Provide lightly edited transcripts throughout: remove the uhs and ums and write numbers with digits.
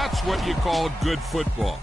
That's what you call good football.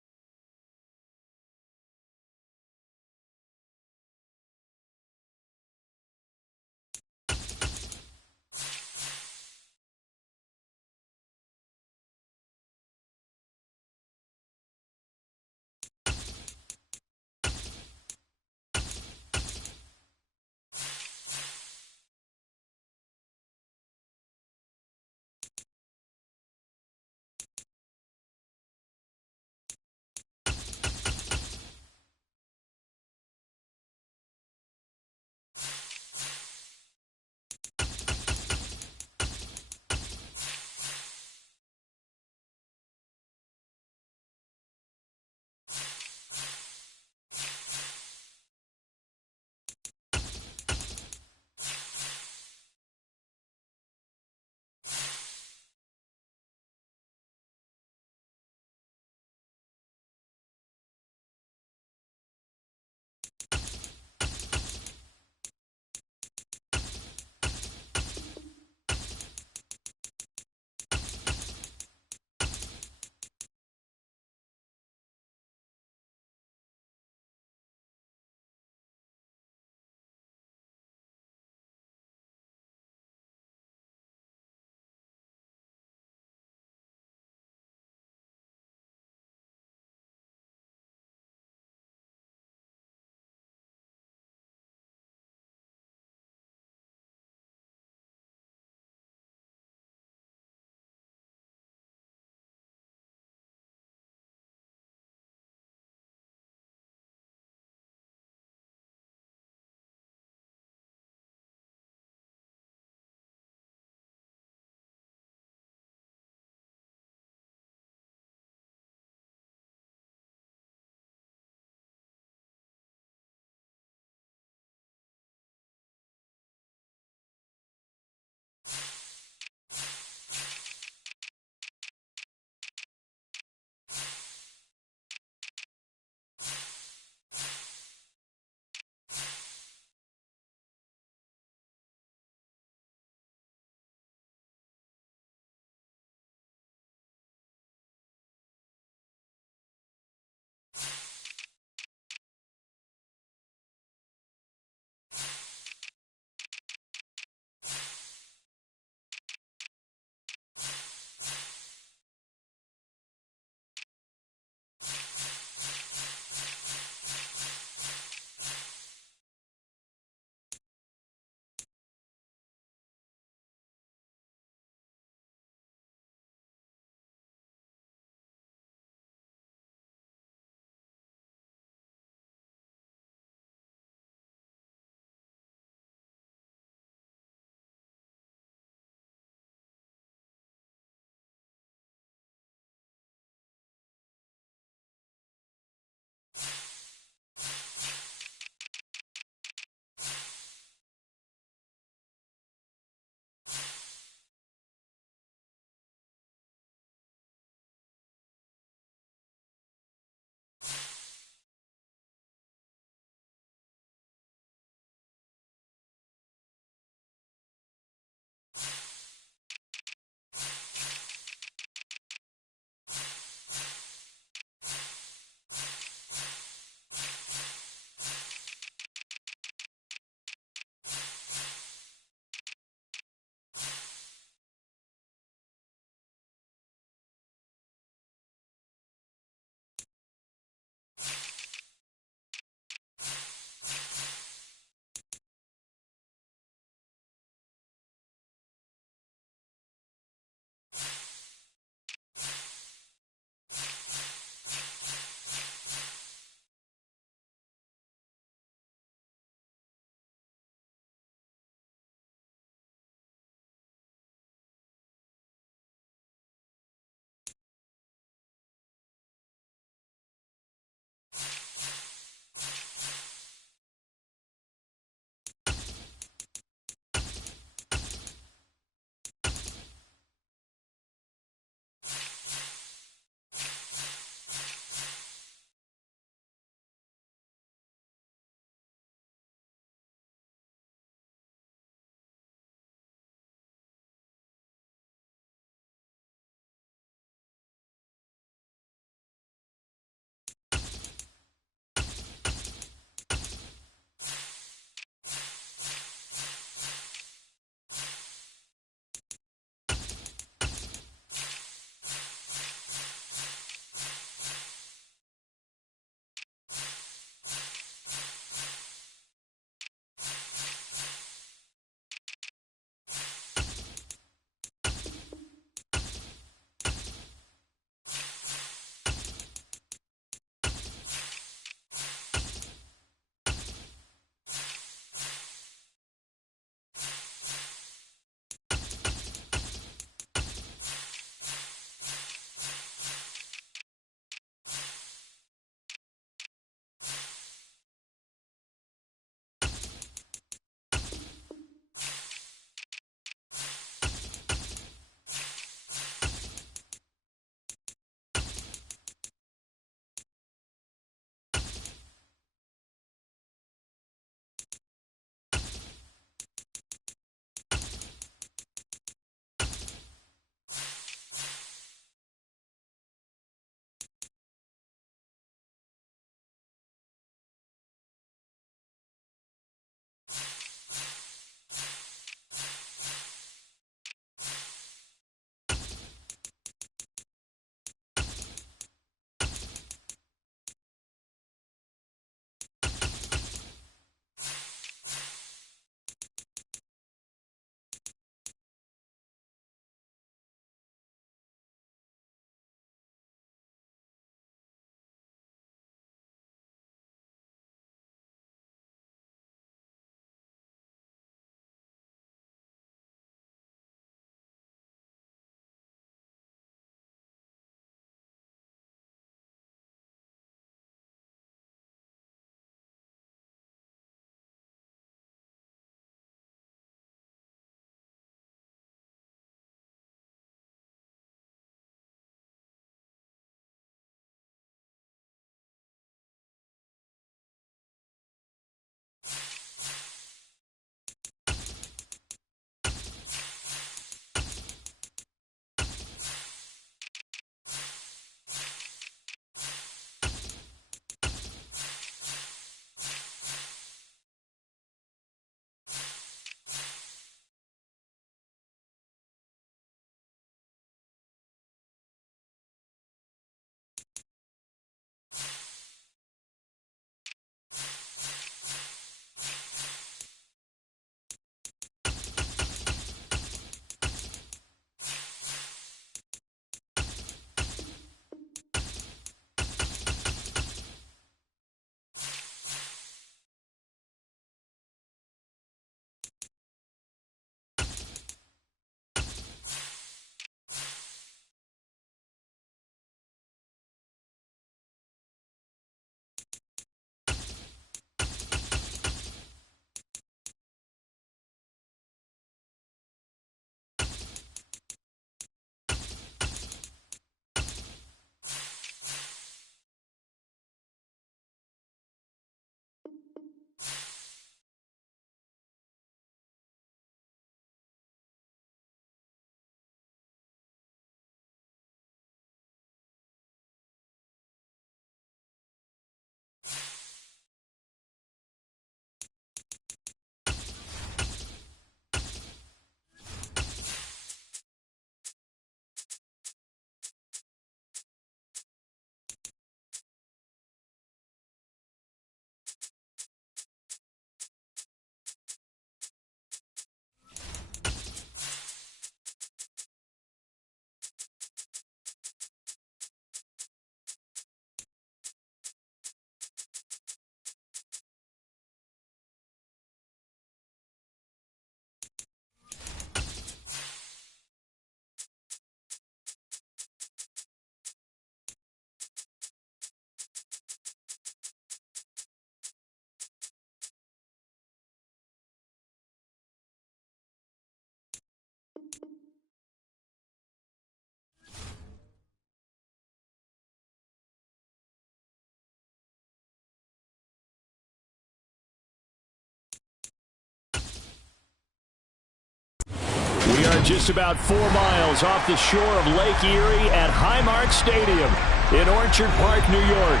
are just about 4 miles off the shore of Lake Erie at Highmark Stadium in Orchard Park, New York.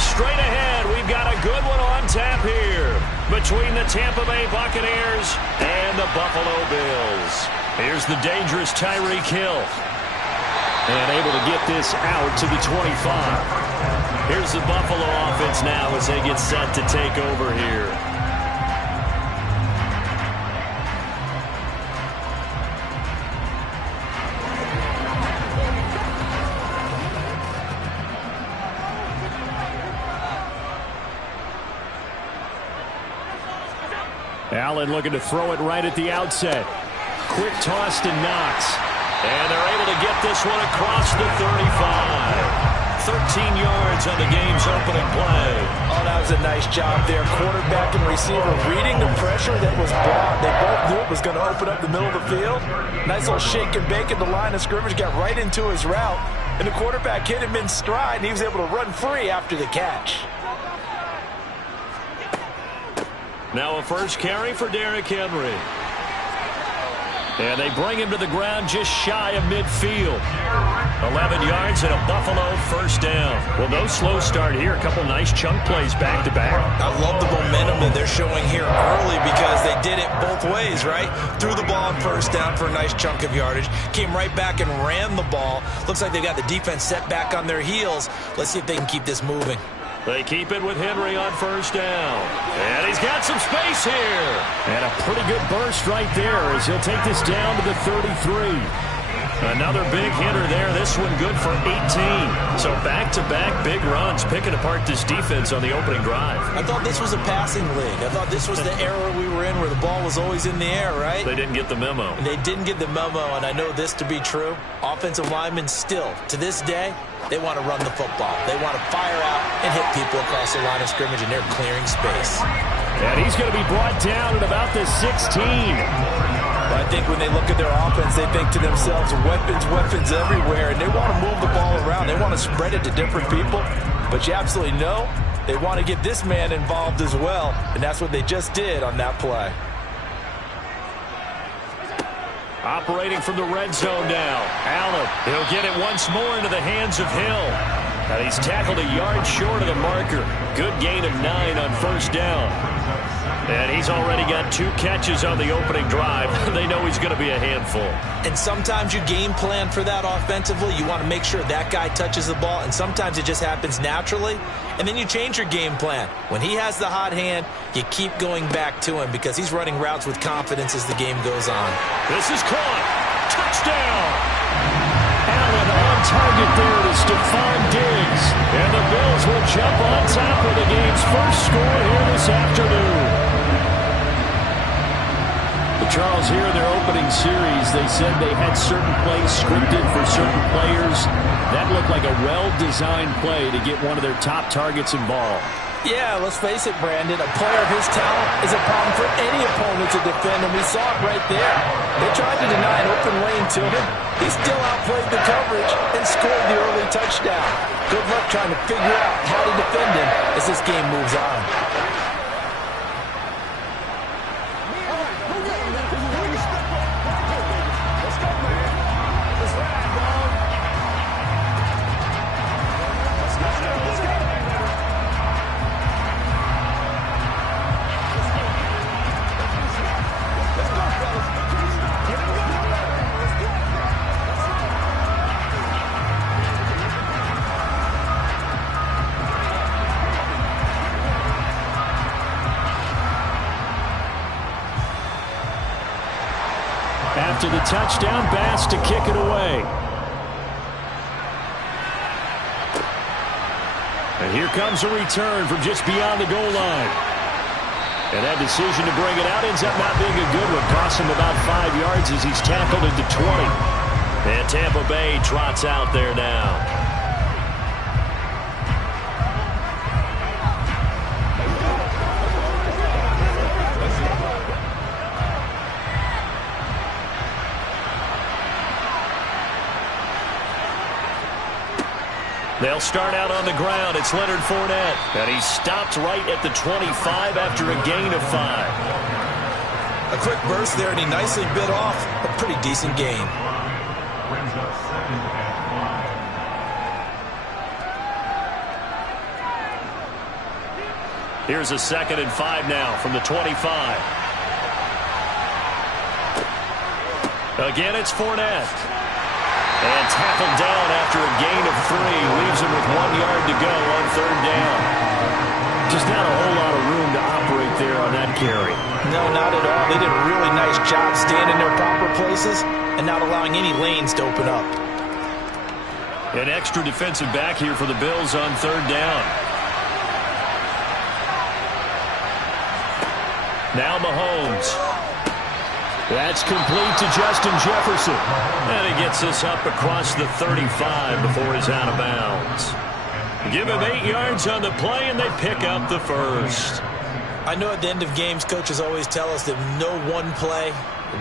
Straight ahead, we've got a good one on tap here between the Tampa Bay Buccaneers and the Buffalo Bills. Here's the dangerous Tyreek Hill. And able to get this out to the 25. Here's the Buffalo offense now as they get set to take over here. Allen looking to throw it right at the outset. Quick toss to Knox. And they're able to get this one across the 35. 13 yards on the game's opening play. Oh, that was a nice job there. Quarterback and receiver reading the pressure that was brought. They both knew it was going to open up the middle of the field. Nice little shake and bake at the line of scrimmage. Got right into his route. And the quarterback hit him in stride, and he was able to run free after the catch. Now a first carry for Derrick Henry. And they bring him to the ground just shy of midfield. 11 yards and a Buffalo first down. Well, no slow start here. A couple nice chunk plays back-to-back. I love the momentum that they're showing here early because they did it both ways, right? Threw the ball on first down for a nice chunk of yardage. Came right back and ran the ball. Looks like they got the defense set back on their heels. Let's see if they can keep this moving. They keep it with Henry on first down. And he's got some space here. And a pretty good burst right there as he'll take this down to the 33. Another big hitter there. This one good for 18. So back-to-back big runs, picking apart this defense on the opening drive. I thought this was a passing league. I thought this was the era we were in where the ball was always in the air, right? They didn't get the memo. They didn't get the memo, and I know this to be true. Offensive linemen still, to this day, they want to run the football. They want to fire out and hit people across the line of scrimmage, and they're clearing space. And he's going to be brought down at about the 16. I think when they look at their offense, they think to themselves, weapons everywhere, and they want to move the ball around. They want to spread it to different people, but you absolutely know they want to get this man involved as well, and that's what they just did on that play. Operating from the red zone now. Allen, he'll get it once more into the hands of Hill. And he's tackled a yard short of the marker. Good gain of 9 on first down. And he's already got 2 catches on the opening drive. They know he's going to be a handful. And sometimes you game plan for that offensively. You want to make sure that guy touches the ball, and sometimes it just happens naturally. And then you change your game plan. When he has the hot hand, you keep going back to him because he's running routes with confidence as the game goes on. This is caught. Touchdown! Allen on target there to Stephon Diggs. And the Bills will jump on top of the game's first score here this afternoon. Charles, here in their opening series, they said they had certain plays scripted for certain players. That looked like a well-designed play to get one of their top targets involved. Yeah, let's face it, Brandon. A player of his talent is a problem for any opponent to defend, and we saw it right there. They tried to deny an open lane to him. He still outplayed the coverage and scored the early touchdown. Good luck trying to figure out how to defend him as this game moves on. After the touchdown, Bass to kick it away. And here comes a return from just beyond the goal line. And that decision to bring it out ends up not being a good one. Costs him about 5 yards as he's tackled into 20. And Tampa Bay trots out there now. They'll start out on the ground. It's Leonard Fournette. And he stopped right at the 25 after a gain of 5. A quick burst there, and he nicely bit off a pretty decent gain. Here's a 2nd and 5 now from the 25. Again, it's Fournette. And tackled down after a gain of 3. Leaves him with 1 yard to go on 3rd down. Just not a whole lot of room to operate there on that carry. No, not at all. They did a really nice job staying in their proper places and not allowing any lanes to open up. An extra defensive back here for the Bills on 3rd down. Now Mahomes. That's complete to Justin Jefferson. And he gets this up across the 35 before he's out of bounds. Give him 8 yards on the play, and they pick up the first. I know at the end of games, coaches always tell us that no one play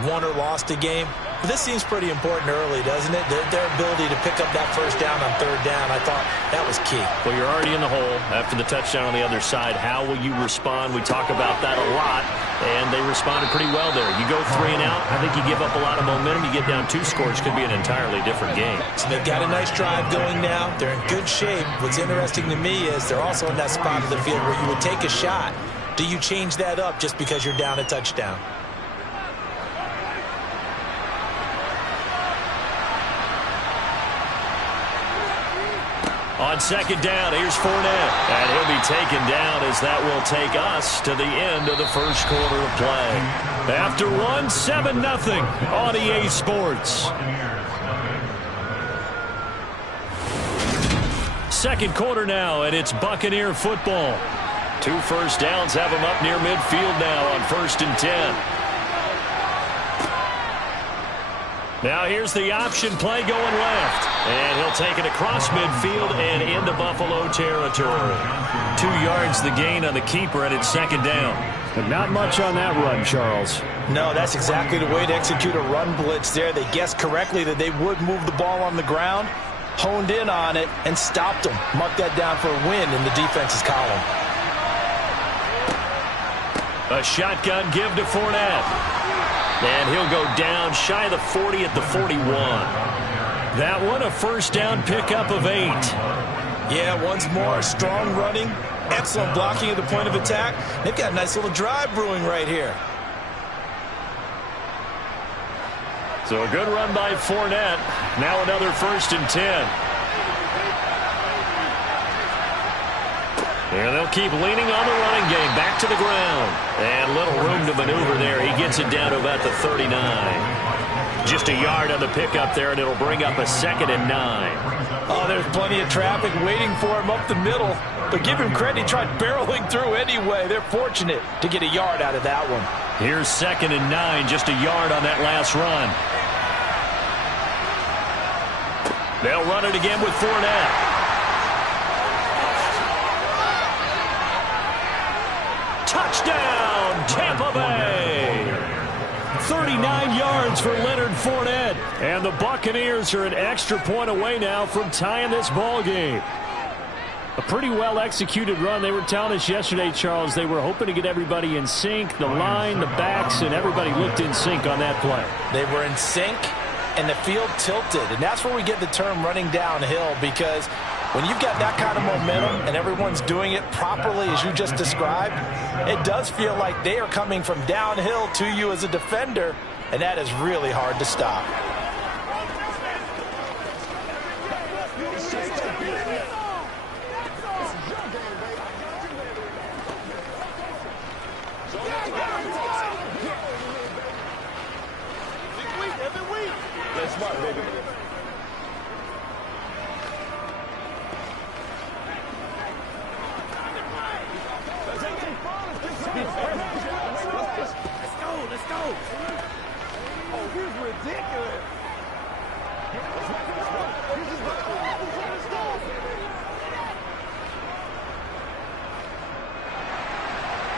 won or lost a game. But this seems pretty important early, doesn't it? Their ability to pick up that first down on 3rd down, I thought that was key. Well, you're already in the hole after the touchdown on the other side. How will you respond? We talk about that a lot, and they responded pretty well there. You go 3 and out, I think you give up a lot of momentum. You get down 2 scores, could be an entirely different game. So they've got a nice drive going now. They're in good shape. What's interesting to me is they're also in that spot of the field where you would take a shot. Do you change that up just because you're down a touchdown? On 2nd down, here's Fournette. And he'll be taken down as that will take us to the end of the first quarter of play. After one, 7-0 on EA Sports. Second quarter now, and it's Buccaneer football. 2 first downs have them up near midfield now on 1st and 10. Now here's the option play going left. And he'll take it across midfield and into Buffalo territory. 2 yards the gain on the keeper, and it's 2nd down. But not much on that run, Charles. No, that's exactly the way to execute a run blitz there. They guessed correctly that they would move the ball on the ground, honed in on it, and stopped them. Mark that down for a win in the defense's column. A shotgun give to Fournette. And he'll go down shy of the 40 at the 41. That one a first down pickup of 8. Yeah, once more, strong running, excellent blocking at the point of attack. They've got a nice little drive brewing right here. So a good run by Fournette. Now another 1st and 10. And they'll keep leaning on the running game. Back to the ground. And little room to maneuver there. He gets it down to about the 39. Just a yard on the pickup there, and it'll bring up a 2nd and 9. Oh, there's plenty of traffic waiting for him up the middle. But give him credit, he tried barreling through anyway. They're fortunate to get a yard out of that one. Here's 2nd and 9, just a yard on that last run. They'll run it again with Fournette. Touchdown, Tampa Bay! 39 yards for Leonard Fournette. And the Buccaneers are an extra point away now from tying this ball game. A pretty well-executed run. They were telling us yesterday, Charles, they were hoping to get everybody in sync, the line, the backs, and everybody looked in sync on that play. They were in sync, and the field tilted. And that's where we get the term running downhill, because when you've got that kind of momentum and everyone's doing it properly as you just described, it does feel like they are coming from downhill to you as a defender, and that is really hard to stop.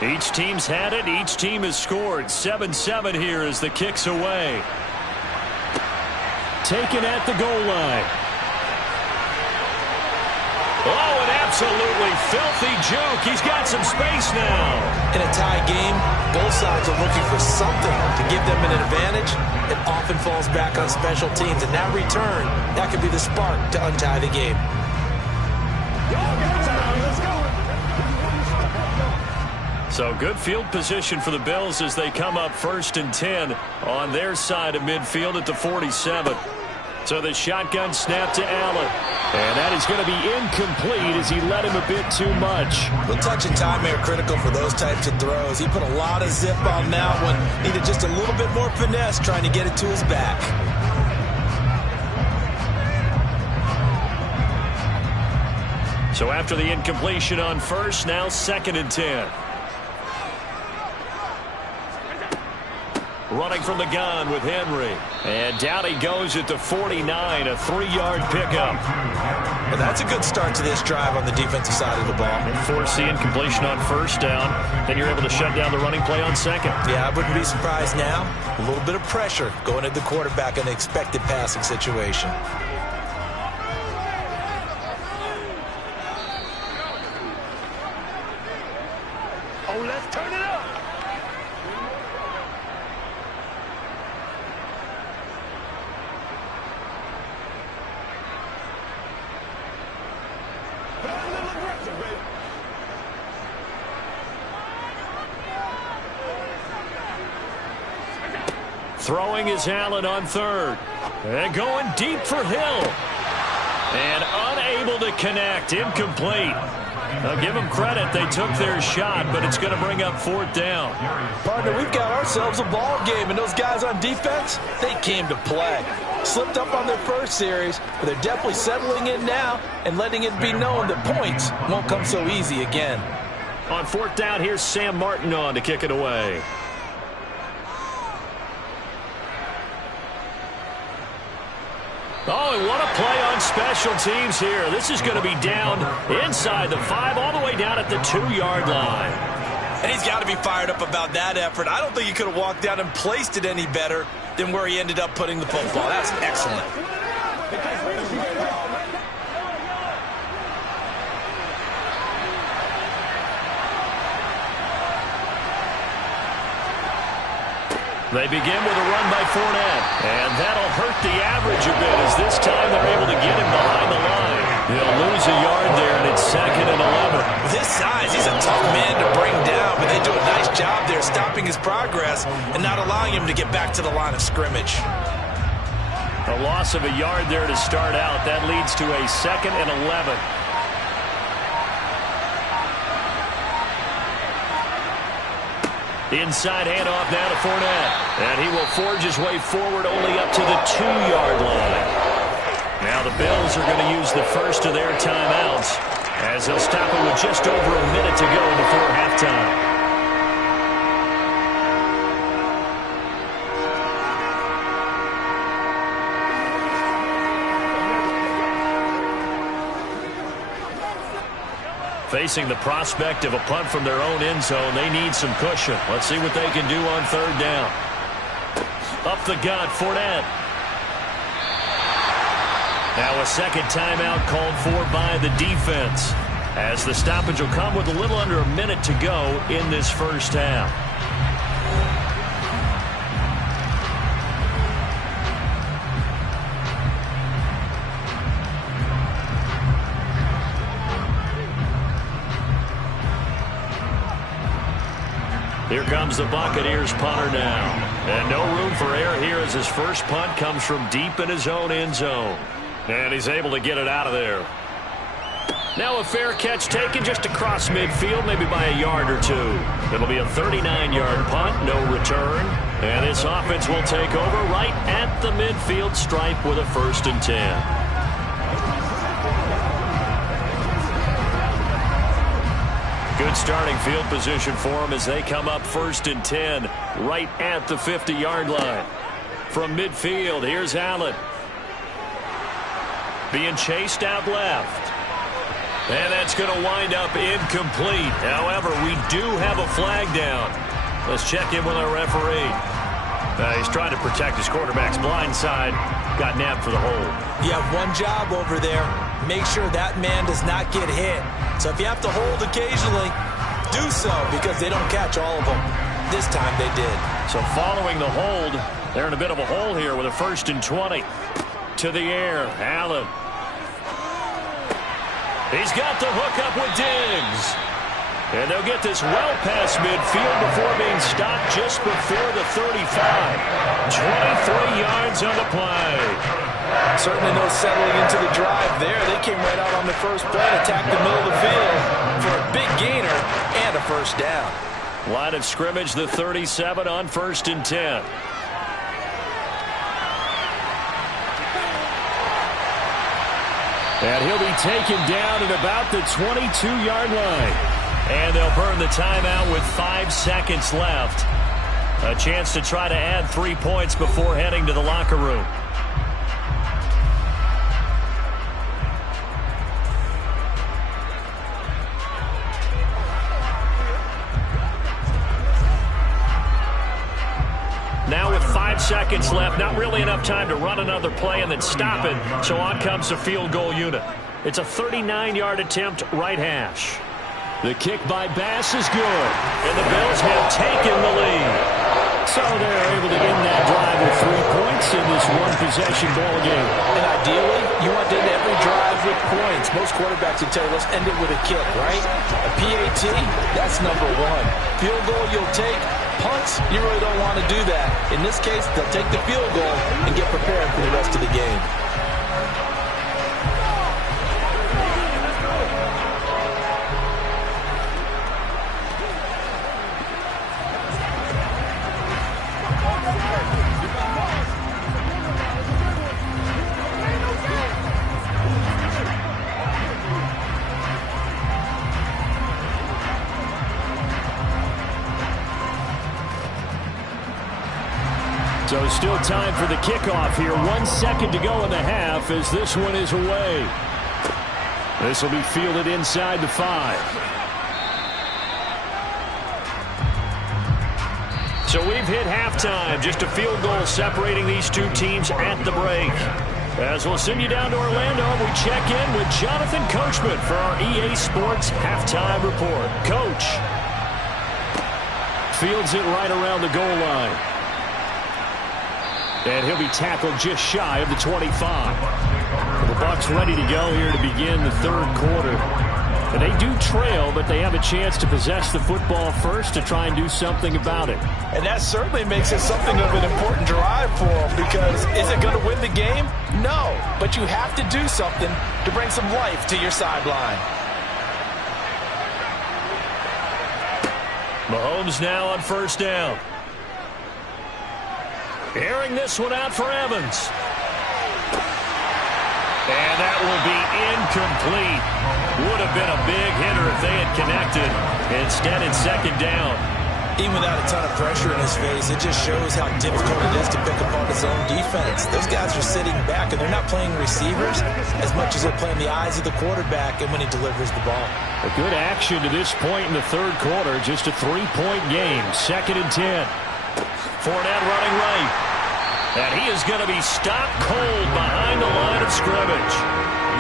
Each team's had it. Each team has scored. 7-7 here as the kick's away. Taken at the goal line. Oh, an absolute Absolutely filthy juke. He's got some space now. In a tie game, both sides are looking for something to give them an advantage. It often falls back on special teams, and that return, that could be the spark to untie the game. So good field position for the Bills as they come up 1st and 10 on their side of midfield at the 47. So the shotgun snap to Allen. And that is going to be incomplete as he led him a bit too much. Well, touch and time are critical for those types of throws. He put a lot of zip on that one. Needed just a little bit more finesse trying to get it to his back. So after the incompletion on first, now 2nd and 10. Running from the gun with Henry. And down he goes at the 49, a 3-yard pickup. Well, that's a good start to this drive on the defensive side of the ball. And force the incompletion on first down. Then you're able to shut down the running play on second. Yeah, I wouldn't be surprised now. A little bit of pressure going at the quarterback in an expected passing situation. Oh, let's turn it up. Throwing is Allen on 3rd. And going deep for Hill. And unable to connect. Incomplete. I'll give them credit. They took their shot, but it's going to bring up 4th down. Partner, we've got ourselves a ball game, and those guys on defense, they came to play. Slipped up on their first series, but they're definitely settling in now and letting it be known that points won't come so easy again. On 4th down, here's Sam Martin on to kick it away. Oh, and what a play on special teams here. This is going to be down inside the 5, all the way down at the 2-yard line. And he's got to be fired up about that effort. I don't think he could have walked down and placed it any better than where he ended up putting the football. That's excellent. They begin with a run by Fournette, and that'll hurt the average a bit as this time they're able to get him behind the line. They'll lose a yard there, and it's 2nd and 11. With his size, he's a tough man to bring down, but they do a nice job there stopping his progress and not allowing him to get back to the line of scrimmage. A loss of a yard there to start out. That leads to a 2nd and 11. Inside handoff now to Fournette. And he will forge his way forward only up to the 2-yard line. Now the Bills are going to use the first of their timeouts as they'll stop it with just over a minute to go before halftime. Facing the prospect of a punt from their own end zone, they need some cushion. Let's see what they can do on 3rd down. Up the gut, Fournette. Now a second timeout called for by the defense, as the stoppage will come with a little under a minute to go in this first half. Here comes the Buccaneers punter now. And no room for error here as his first punt comes from deep in his own end zone. And he's able to get it out of there. Now a fair catch taken just across midfield, maybe by a yard or two. It'll be a 39-yard punt, no return. And this offense will take over right at the midfield stripe with a 1st and 10. Good starting field position for them as they come up 1st and 10 right at the 50-yard line. From midfield, here's Allen. Being chased out left. And that's going to wind up incomplete. However, we do have a flag down. Let's check in with our referee. He's trying to protect his quarterback's blind side. Got nabbed for the hold. You have one job over there. make sure that man does not get hit. So if you have to hold occasionally, do so, because they don't catch all of them. This time they did. So following the hold, they're in a bit of a hole here with a 1st and 20. To the air, Allen. He's got the hook up with Diggs. And they'll get this well past midfield before being stopped just before the 35. 23 yards on the play. Certainly no settling into the drive there. They came right out on the first play and attacked the middle of the field for a big gainer and a first down. Line of scrimmage, the 37 on 1st and 10. And he'll be taken down at about the 22-yard line. And they'll burn the timeout with 5 seconds left. A chance to try to add 3 points before heading to the locker room. Now with 5 seconds left, not really enough time to run another play and then stop it. So on comes the field goal unit. It's a 39-yard attempt, right hash. The kick by Bass is good. And the Bills have taken the lead. So they're able to end that drive with 3 points in this one-possession ball game. And ideally, you want to end every drive with points. Most quarterbacks would tell you, let's end it with a kick, right? A PAT, that's number 1. Field goal you'll take. Punts, you really don't want to do that. In this case, they'll take the field goal and get prepared for the rest of the game. So still time for the kickoff here. 1 second to go in the half as this one is away. This will be fielded inside the 5. So we've hit halftime. Just a field goal separating these two teams at the break. As we'll send you down to Orlando, we check in with Jonathan Coachman for our EA Sports Halftime Report. Coach. Fields it right around the goal line. And he'll be tackled just shy of the 25. The Bucs ready to go here to begin the 3rd quarter. And they do trail, but they have a chance to possess the football first to try and do something about it. And that certainly makes it something of an important drive for them, because is it going to win the game? No, but you have to do something to bring some life to your sideline. Mahomes now on 1st down. Airing this one out for Evans. And that will be incomplete. Would have been a big hitter if they had connected. Instead, it's 2nd down. Even without a ton of pressure in his face, it just shows how difficult it is to pick apart his own defense. Those guys are sitting back, and they're not playing receivers as much as they're playing the eyes of the quarterback and when he delivers the ball. A good action to this point in the 3rd quarter. Just a 3-point game. 2nd and 10. Fournette running right. And he is going to be stopped cold behind the line of scrimmage.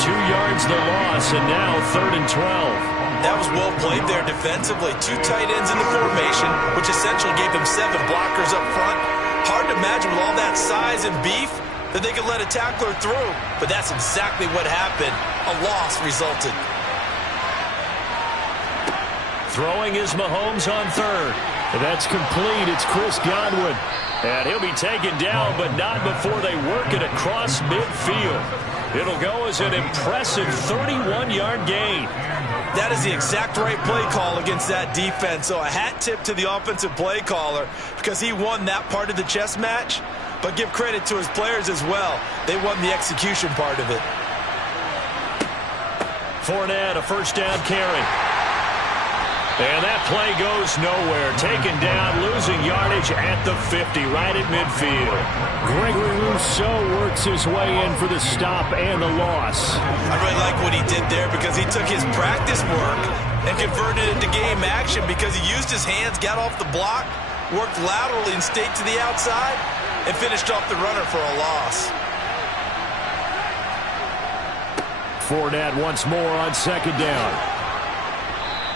2 yards the loss, and now 3rd and 12. That was well played there defensively. 2 tight ends in the formation, which essentially gave them 7 blockers up front. Hard to imagine with all that size and beef that they could let a tackler through. But that's exactly what happened. A loss resulted. Throwing is Mahomes on 3rd. That's complete. It's Chris Godwin. And he'll be taken down, but not before they work it across midfield. It'll go as an impressive 31-yard gain. That is the exact right play call against that defense. So a hat tip to the offensive play caller, because he won that part of the chess match. But give credit to his players as well. They won the execution part of it. Fournette, a 1st down carry. And that play goes nowhere. Taken down, losing yardage at the 50, right at midfield. Gregory Rousseau works his way in for the stop and the loss. I really like what he did there, because he took his practice work and converted it to game action, because he used his hands, got off the block, worked laterally and stayed to the outside, and finished off the runner for a loss. Fournette once more on second down.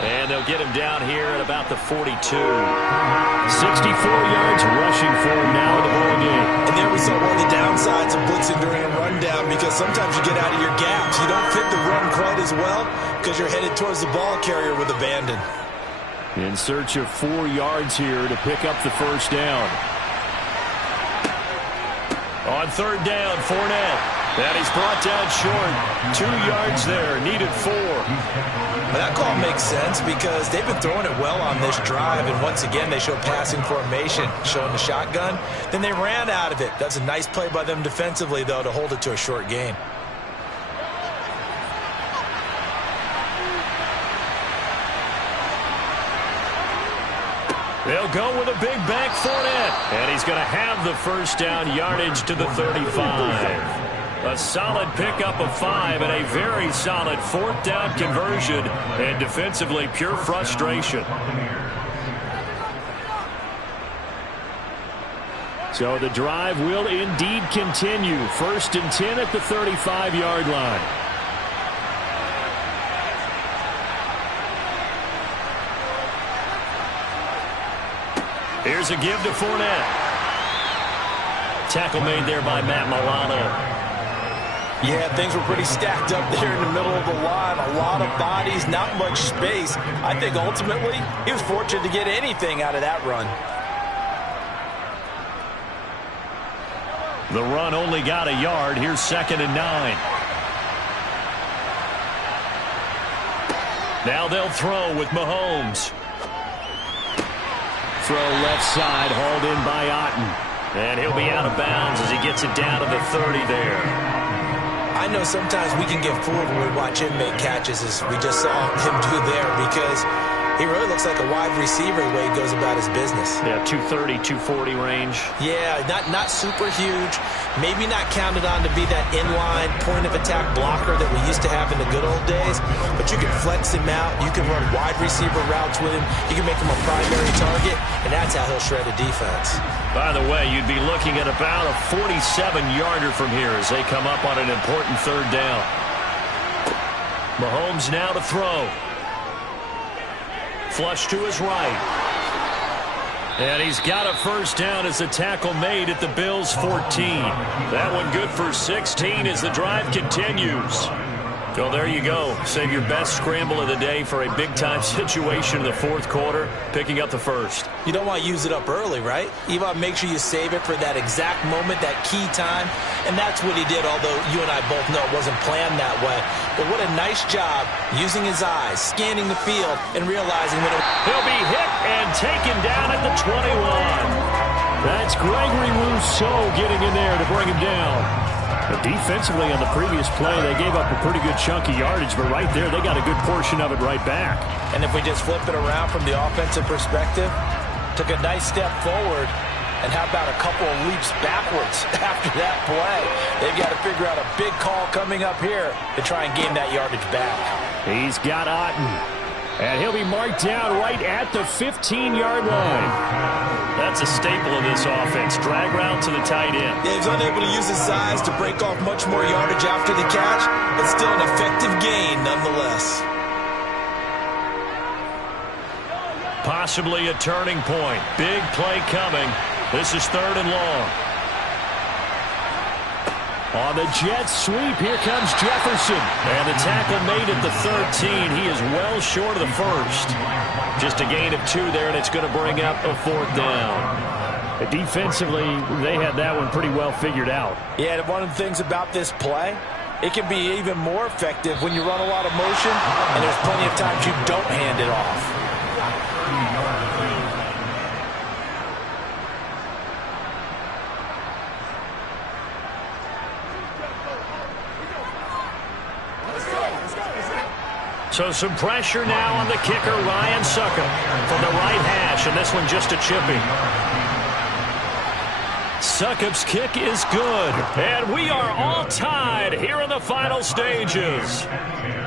And they'll get him down here at about the 42. 64 yards rushing for him now in the ball game. And there we saw one of the downsides of blitzing during a rundown, because sometimes you get out of your gaps. You don't fit the run quite as well because you're headed towards the ball carrier with abandon. In search of 4 yards here to pick up the first down. On third down, Fournette. And he's brought down short. 2 yards there, needed 4. Well, that call makes sense because they've been throwing it well on this drive, and once again they show passing formation, showing the shotgun. Then they ran out of it. That's a nice play by them defensively, though, to hold it to a short gain. They'll go with a big back Fournette. And he's going to have the first down, yardage to the 35. A solid pickup of 5 and a very solid fourth down conversion. And defensively, pure frustration. So the drive will indeed continue. 1st and 10 at the 35-yard line. Here's a give to Fournette. Tackle made there by Matt Milano. Yeah, things were pretty stacked up there in the middle of the line. A lot of bodies, not much space. I think ultimately he was fortunate to get anything out of that run. The run only got a yard. Here's 2nd and 9. Now they'll throw with Mahomes. Throw left side, hauled in by Otten. And he'll be out of bounds as he gets it down to the 30 there. I know sometimes we can get fooled when we watch him make catches, as we just saw him do there, because he really looks like a wide receiver the way he goes about his business. Yeah, 230, 240 range. Yeah, not super huge. Maybe not counted on to be that inline point-of-attack blocker that we used to have in the good old days, but you can flex him out. You can run wide receiver routes with him. You can make him a primary target, and that's how he'll shred a defense. By the way, you'd be looking at about a 47-yarder from here as they come up on an important third down. Mahomes now to throw. Flush to his right. And he's got a first down as the tackle made at the Bills' 14. That one good for 16 as the drive continues. Well, there you go. Save your best scramble of the day for a big-time situation in the fourth quarter, picking up the first. You don't want to use it up early, right? You want to make sure you save it for that exact moment, that key time. And that's what he did, although you and I both know it wasn't planned that way. But what a nice job using his eyes, scanning the field, and realizing when he'll be hit and taken down at the 21. That's Gregory Rousseau getting in there to bring him down. But defensively on the previous play, they gave up a pretty good chunk of yardage, but right there, they got a good portion of it right back. And if we just flip it around from the offensive perspective, took a nice step forward, and how about a couple of leaps backwards after that play? They've got to figure out a big call coming up here to try and gain that yardage back. He's got Otten, and he'll be marked down right at the 15-yard line. That's a staple of this offense. Drag route to the tight end. Yeah, he's unable to use his size to break off much more yardage after the catch, but still an effective gain nonetheless. Possibly a turning point. Big play coming. This is 3rd and long. On the jet sweep, here comes Jefferson. And the tackle made at the 13. He is well short of the first. Just a gain of 2 there, and it's going to bring up a 4th down. Defensively, they had that one pretty well figured out. Yeah, and one of the things about this play, it can be even more effective when you run a lot of motion, and there's plenty of times you don't hand it off. So some pressure now on the kicker, Ryan Succop, from the right hash, and this one just a chipping. Succop's kick is good. And we are all tied here in the final stages.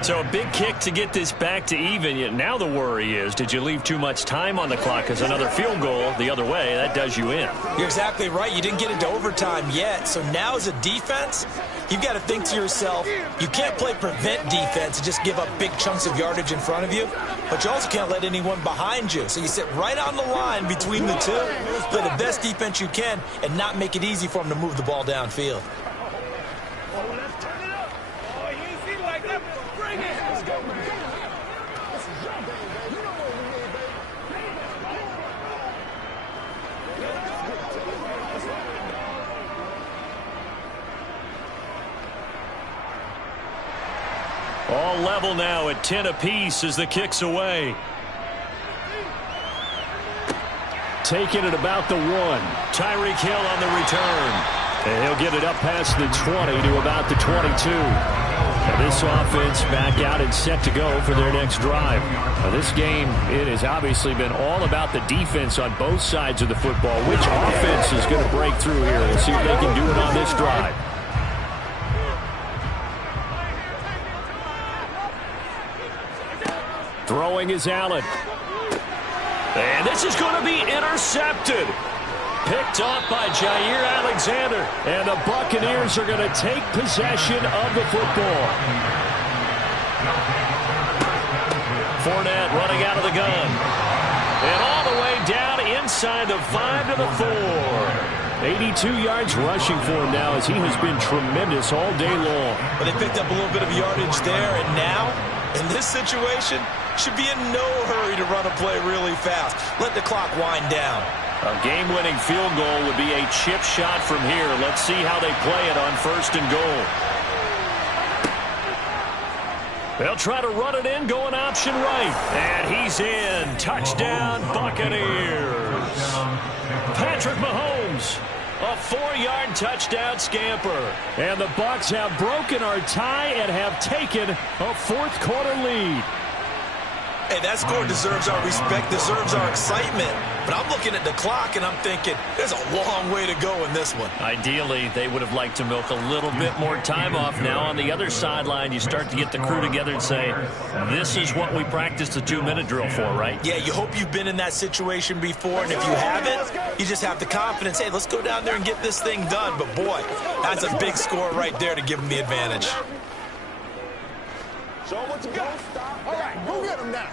So a big kick to get this back to even. Yet now the worry is, did you leave too much time on the clock? Because another field goal the other way, that does you in. You're exactly right. You didn't get into overtime yet. So now as a defense, you've got to think to yourself, you can't play prevent defense and just give up big chunks of yardage in front of you. But you also can't let anyone behind you. So you sit right on the line between the two, play the best defense you can, and not make it easy for them to move the ball downfield. All level now at 10 apiece as the kick's away. Taking it about the 1. Tyreek Hill on the return. And he'll get it up past the 20 to about the 22. Now this offense back out and set to go for their next drive. Now this game, it has obviously been all about the defense on both sides of the football. Which offense is going to break through here? We'll see if they can do it on this drive. Throwing is Allen. And this is going to be intercepted. Picked off by Jair Alexander. And the Buccaneers are going to take possession of the football. Fournette running out of the gun. And all the way down inside the 5 to the 4. 82 yards rushing for him now as he has been tremendous all day long. But they picked up a little bit of yardage there, and now, in this situation, should be in no hurry to run a play really fast. Let the clock wind down. A game-winning field goal would be a chip shot from here. Let's see how they play it on 1st and goal. They'll try to run it in, going option right. And he's in. Touchdown, Buccaneers. Patrick Mahomes, a 4-yard touchdown scamper. And the Bucs have broken our tie and have taken a 4th quarter lead. Hey, that score deserves our respect, deserves our excitement. But I'm looking at the clock, and I'm thinking, there's a long way to go in this one. Ideally, they would have liked to milk a little bit more time off. Now on the other sideline, you start to get the crew together and say, this is what we practiced the 2-minute drill for, right? Yeah, you hope you've been in that situation before, and if you haven't, you just have the confidence, hey, let's go down there and get this thing done. But, boy, that's a big score right there to give them the advantage. Show them what you got. All right, go get him now.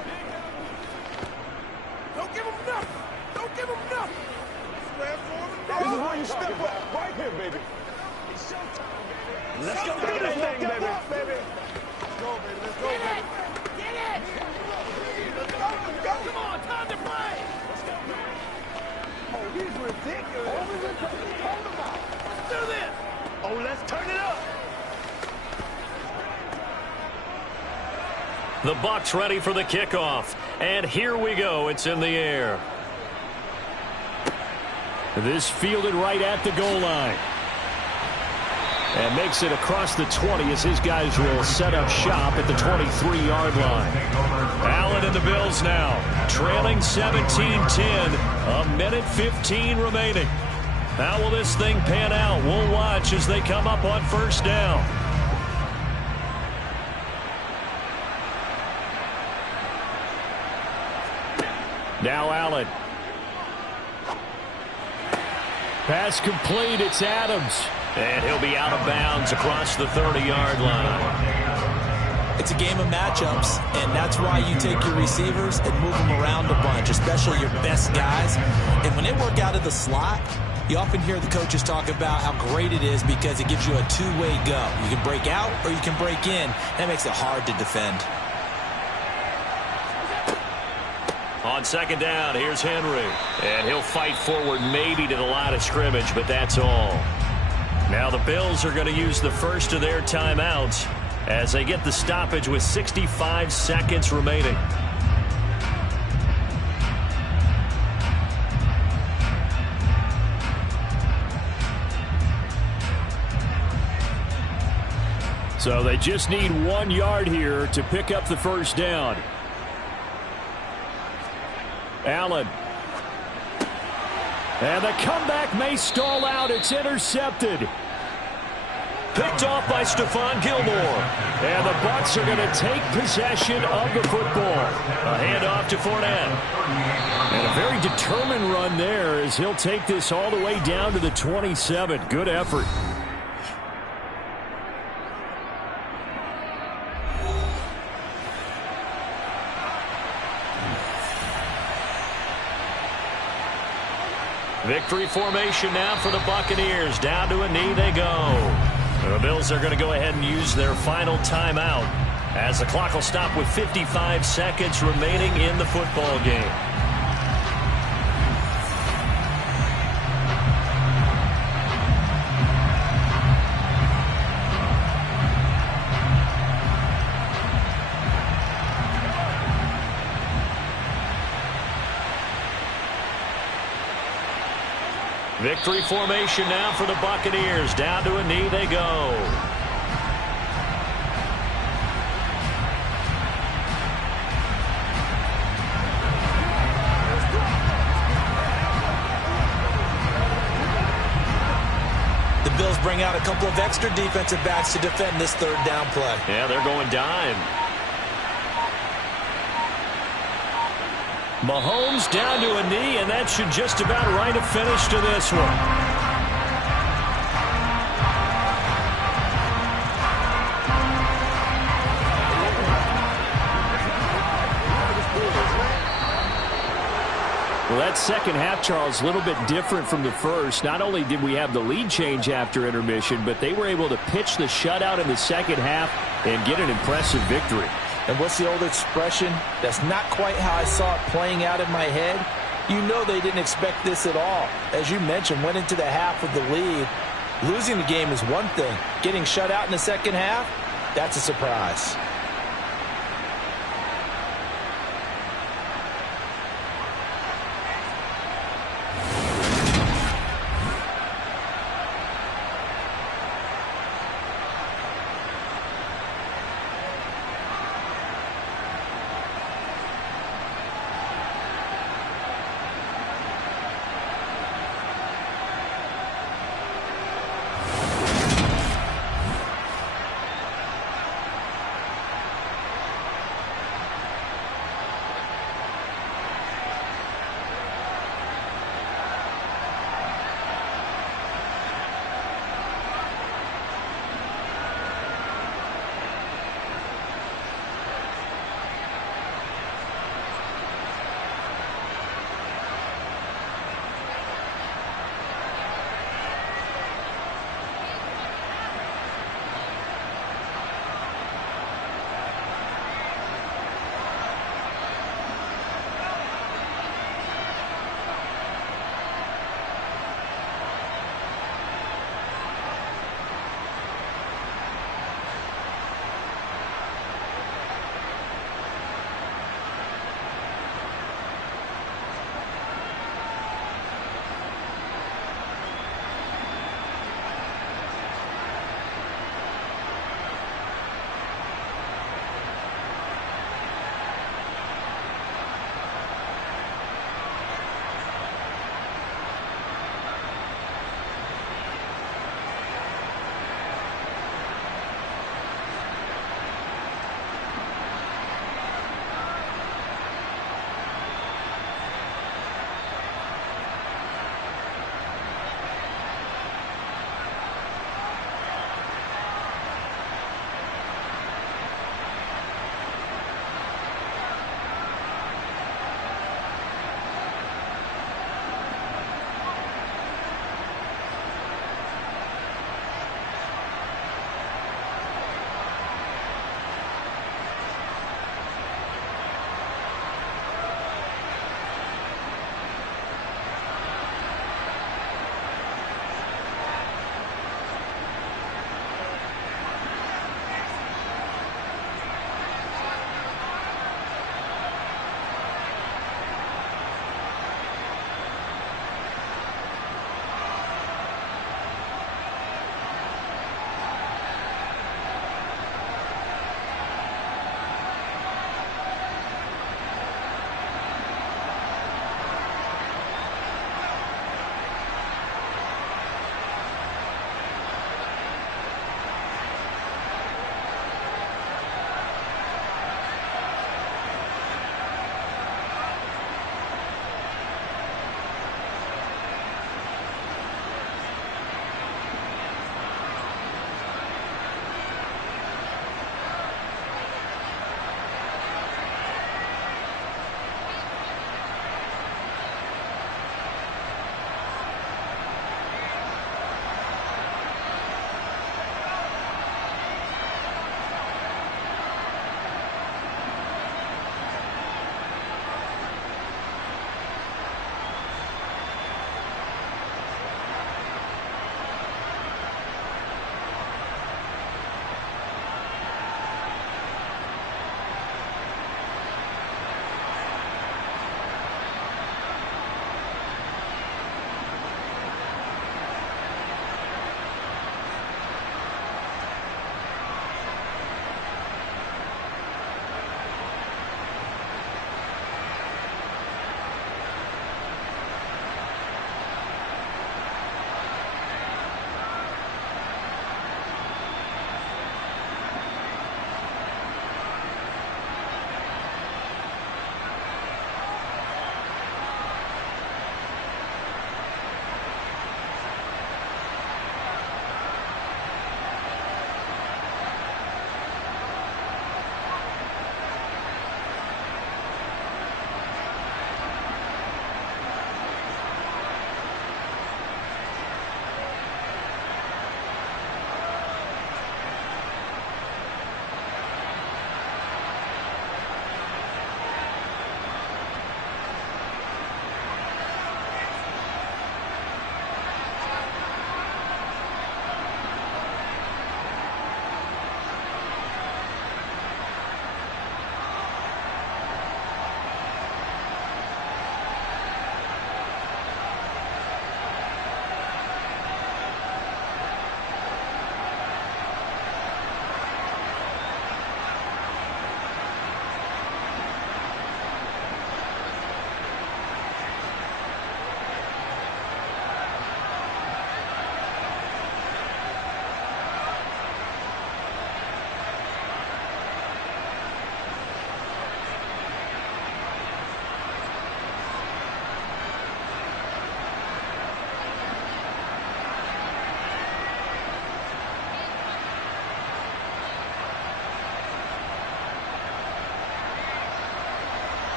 Don't give him nothing. Don't give him nothing. This is where you step up. Right here, baby. It's showtime, baby. Let's go do this thing, baby. Let's go, baby. Let's go, baby. Get it. Let's go. Let's go. Come on, time to play. Let's go, baby. Oh, he's ridiculous. Hold him out. Let's do this. Oh, let's turn it up. The Bucs ready for the kickoff. And here we go. It's in the air. This fielded right at the goal line. And makes it across the 20 as his guys will set up shop at the 23-yard line. Allen and the Bills now. Trailing 17-10. A minute 15 remaining. How will this thing pan out? We'll watch as they come up on 1st down. Now Allen. Pass complete. It's Adams. And he'll be out of bounds across the 30-yard line. It's a game of matchups, and that's why you take your receivers and move them around a bunch, especially your best guys. And when they work out of the slot, you often hear the coaches talk about how great it is because it gives you a two-way go. You can break out or you can break in. That makes it hard to defend. On 2nd down, here's Henry. And he'll fight forward maybe to the line of scrimmage, but that's all. Now the Bills are going to use the first of their timeouts as they get the stoppage with 65 seconds remaining. So they just need 1 yard here to pick up the 1st down. And the comeback may stall out. It's intercepted. Picked off by Stephon Gilmore. And the Bucs are going to take possession of the football. A handoff to Fournette. And a very determined run there as he'll take this all the way down to the 27. Good effort. Victory formation now for the Buccaneers. Down to a knee they go. The Bills are going to go ahead and use their final timeout as the clock will stop with 55 seconds remaining in the football game. Victory formation now for the Buccaneers. Down to a knee they go. The Bills bring out a couple of extra defensive backs to defend this third down play. Yeah, they're going dime. Mahomes down to a knee, and that should just about write a finish to this one. Well, that second half, Charles, a little bit different from the first. Not only did we have the lead change after intermission, but they were able to pitch the shutout in the second half and get an impressive victory. And what's the old expression? That's not quite how I saw it playing out in my head. You know they didn't expect this at all. As you mentioned, went into the half with the lead. Losing the game is one thing. Getting shut out in the second half, that's a surprise.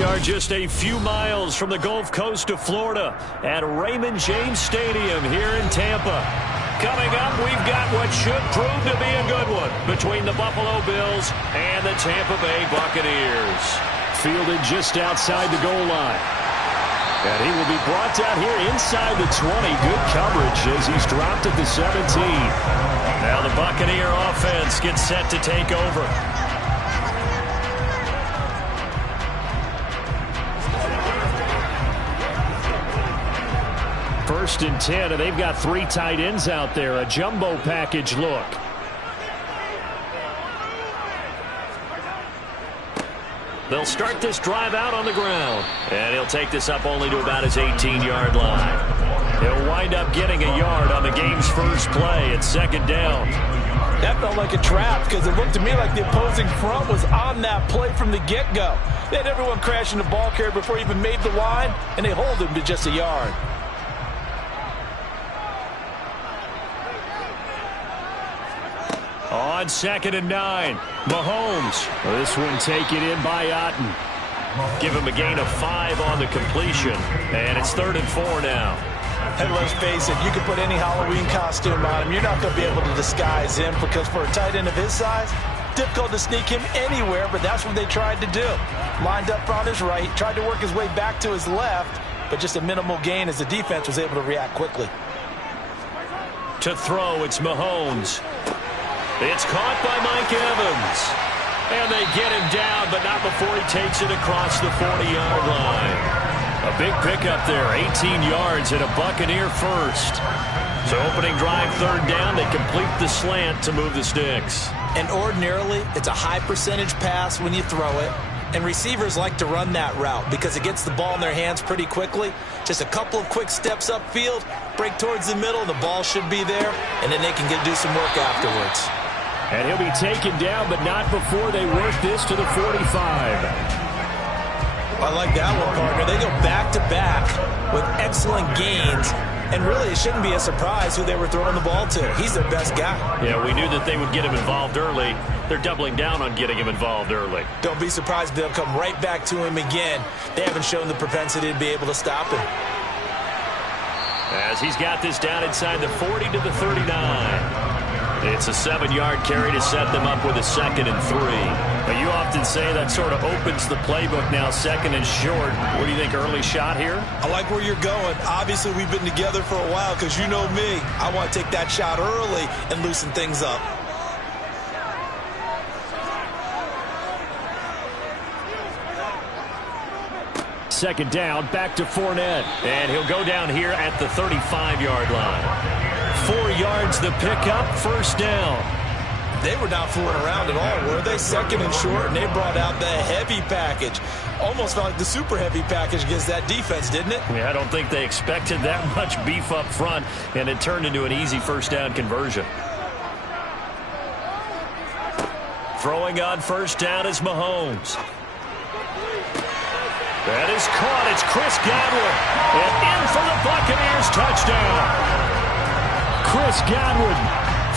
We are just a few miles from the Gulf Coast of Florida at Raymond James Stadium here in Tampa. Coming up, we've got what should prove to be a good one between the Buffalo Bills and the Tampa Bay Buccaneers. Fielded just outside the goal line. And he will be brought down here inside the 20. Good coverage as he's dropped at the 17. Now the Buccaneer offense gets set to take over. First and 10, and they've got 3 tight ends out there. A jumbo package look. They'll start this drive out on the ground. And he'll take this up only to about his 18-yard line. He'll wind up getting a yard on the game's first play at second down. That felt like a trap because it looked to me like the opposing front was on that play from the get-go. They had everyone crashing the ball carrier before he even made the line, and they hold him to just a yard. On 2nd and 9, Mahomes. This one taken in by Otten. Give him a gain of 5 on the completion, and it's 3rd and 4 now. And let's face it, you can put any Halloween costume on him. You're not going to be able to disguise him because for a tight end of his size, difficult to sneak him anywhere, but that's what they tried to do. Lined up on his right, tried to work his way back to his left, but just a minimal gain as the defense was able to react quickly. To throw, it's Mahomes. It's caught by Mike Evans. And they get him down, but not before he takes it across the 40-yard line. A big pickup there, 18 yards and a Buccaneer first. So opening drive, 3rd down, they complete the slant to move the sticks. And ordinarily, it's a high percentage pass when you throw it. And receivers like to run that route because it gets the ball in their hands pretty quickly. Just a couple of quick steps upfield, break towards the middle, the ball should be there, and then they can do some work afterwards. And he'll be taken down, but not before they work this to the 45. I like that one, partner. They go back-to-back with excellent gains, and really it shouldn't be a surprise who they were throwing the ball to. He's their best guy. Yeah, we knew that they would get him involved early. They're doubling down on getting him involved early. Don't be surprised if they'll come right back to him again. They haven't shown the propensity to be able to stop him. As he's got this down inside the 40 to the 39. It's a 7-yard carry to set them up with a 2nd and 3. But you often say that sort of opens the playbook now, 2nd and short. What do you think, early shot here? I like where you're going. Obviously, we've been together for a while because you know me. I want to take that shot early and loosen things up. Second down, back to Fournette. And he'll go down here at the 35-yard line. 4 yards the pickup, 1st down. They were not fooling around at all, were they? 2nd and short, and they brought out the heavy package. Almost felt like the super heavy package against that defense, didn't it? Yeah, I don't think they expected that much beef up front, and it turned into an easy 1st down conversion. Throwing on 1st down is Mahomes. That is caught. It's Chris Godwin. And in for the Buccaneers touchdown. Chris Godwin,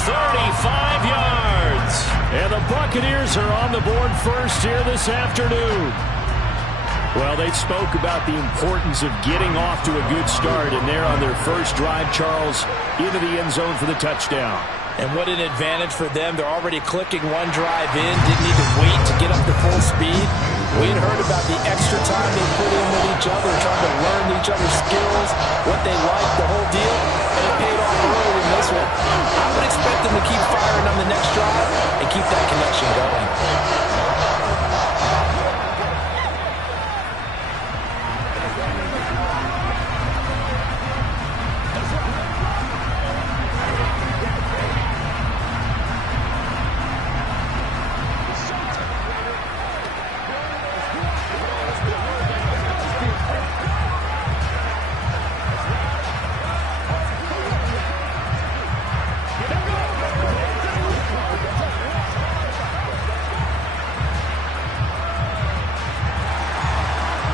35 yards. And the Buccaneers are on the board first here this afternoon. Well, they spoke about the importance of getting off to a good start, and they're on their first drive, Charles, into the end zone for the touchdown. And what an advantage for them. They're already clicking one drive in, didn't need to wait to get up to full speed. We had heard about the extra time they put in with each other, trying to learn each other's skills, what they like, the whole deal, and it paid off early in this one. I would expect them to keep firing on the next drive and keep that connection going.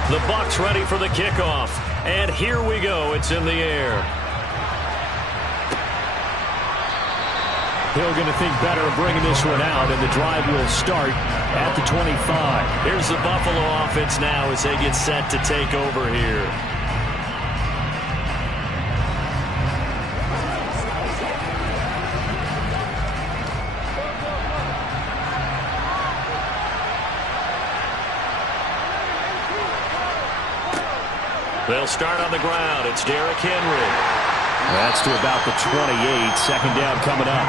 The Bucs ready for the kickoff. And here we go. It's in the air. Hill going to think better of bringing this one out, and the drive will start at the 25. Here's the Buffalo offense now as they get set to take over here. They'll start on the ground. It's Derrick Henry. That's to about the 28. Second down coming up.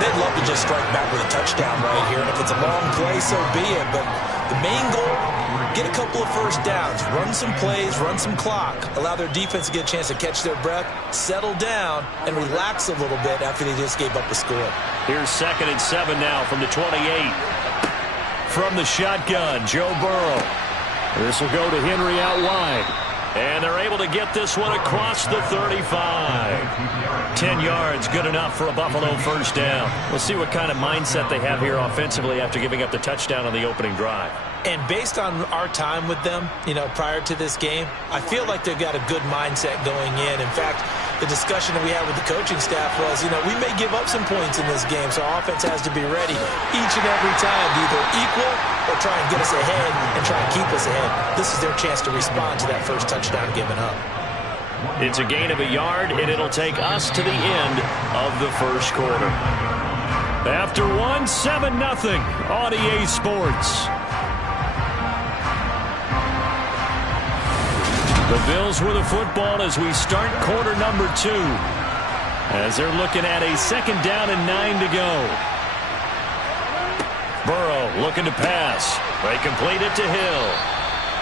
They'd love to just strike back with a touchdown right here. And if it's a long play, so be it. But the main goal, get a couple of first downs, run some plays, run some clock, allow their defense to get a chance to catch their breath, settle down, and relax a little bit after they just gave up the score. Here's 2nd and 7 now from the 28. From the shotgun, Joe Burrow. This will go to Henry out wide. And they're able to get this one across the 35. 10 yards, good enough for a Buffalo first down. We'll see what kind of mindset they have here offensively after giving up the touchdown on the opening drive. And based on our time with them, prior to this game, I feel like they've got a good mindset going in. In fact, the discussion that we had with the coaching staff was, we may give up some points in this game, so our offense has to be ready each and every time to either equal or try and get us ahead and try and keep us ahead. This is their chance to respond to that first touchdown given up. It's a gain of a yard, and it'll take us to the end of the first quarter. After 7-0 on EA Sports. The Bills with the football as we start quarter number 2. As they're looking at a 2nd down and 9 to go. Burrow looking to pass. They complete it to Hill.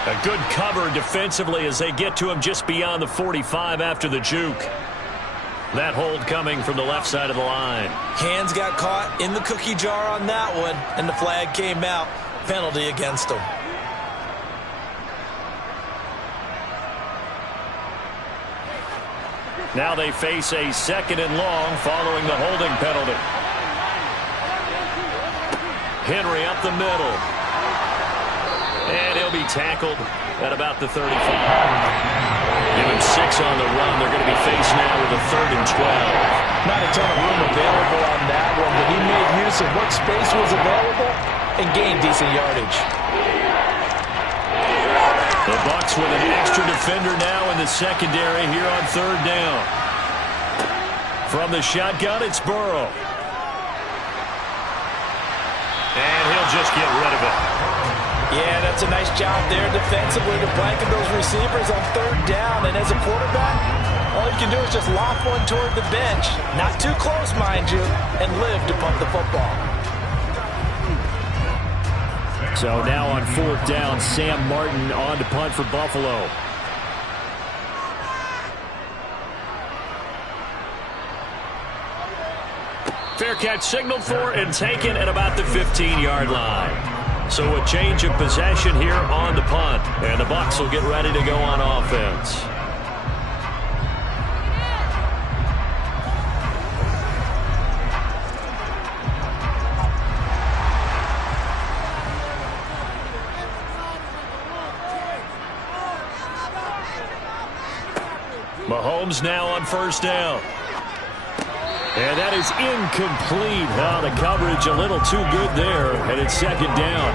A good cover defensively as they get to him just beyond the 45 after the juke. That hold coming from the left side of the line. Hands got caught in the cookie jar on that one, and the flag came out. Penalty against them. Now they face a 2nd and long following the holding penalty. Henry up the middle. And he'll be tackled at about the 35. Give him 6 on the run. They're going to be faced now with a 3rd and 12. Not a ton of room available on that one, but he made use of what space was available and gained decent yardage. The Bucs with an extra defender now in the secondary here on 3rd down. From the shotgun, it's Burrow. And he'll just get rid of it. Yeah, that's a nice job there defensively to blanket those receivers on 3rd down. And as a quarterback, all you can do is just lob one toward the bench. Not too close, mind you, and live to pump the football. So now on 4th down, Sam Martin on to punt for Buffalo. Fair catch signaled for and taken at about the 15-yard line. So a change of possession here on the punt. And the Bucs will get ready to go on offense. Mahomes now on 1st down. And that is incomplete. Now the coverage a little too good there, and it's 2nd down.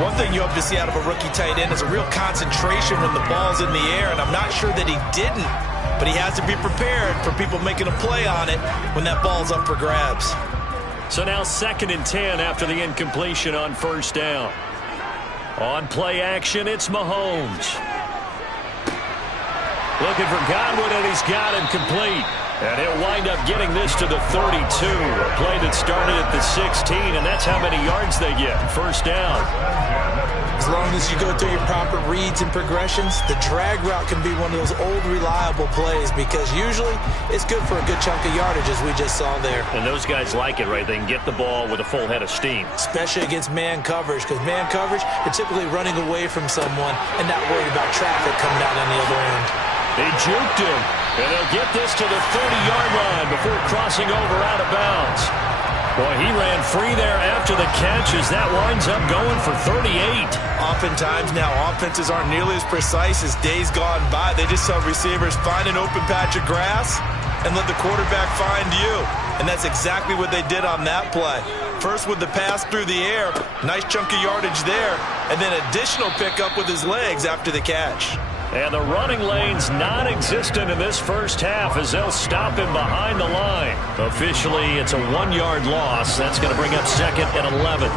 One thing you hope to see out of a rookie tight end is a real concentration when the ball's in the air, and I'm not sure that he didn't, but he has to be prepared for people making a play on it when that ball's up for grabs. So now 2nd and 10 after the incompletion on 1st down. On play action, it's Mahomes. Looking for Godwin, and he's got him complete. And he'll wind up getting this to the 32. A play that started at the 16, and that's how many yards they get. 1st down. As long as you go through your proper reads and progressions, the drag route can be one of those old reliable plays because usually it's good for a good chunk of yardage, as we just saw there. And those guys like it, right? They can get the ball with a full head of steam. Especially against man coverage, because man coverage, you're typically running away from someone and not worried about traffic coming out on the other end. They juked him, and they'll get this to the 30-yard line before crossing over out of bounds. Boy, he ran free there after the catch as that winds up going for 38. Oftentimes now offenses aren't nearly as precise as days gone by. They just tell receivers, find an open patch of grass and let the quarterback find you. And that's exactly what they did on that play. First with the pass through the air, nice chunk of yardage there, and then additional pickup with his legs after the catch. And the running lane's non-existent in this first half as they'll stop him behind the line. Officially, it's a 1-yard loss. That's going to bring up 2nd and 11.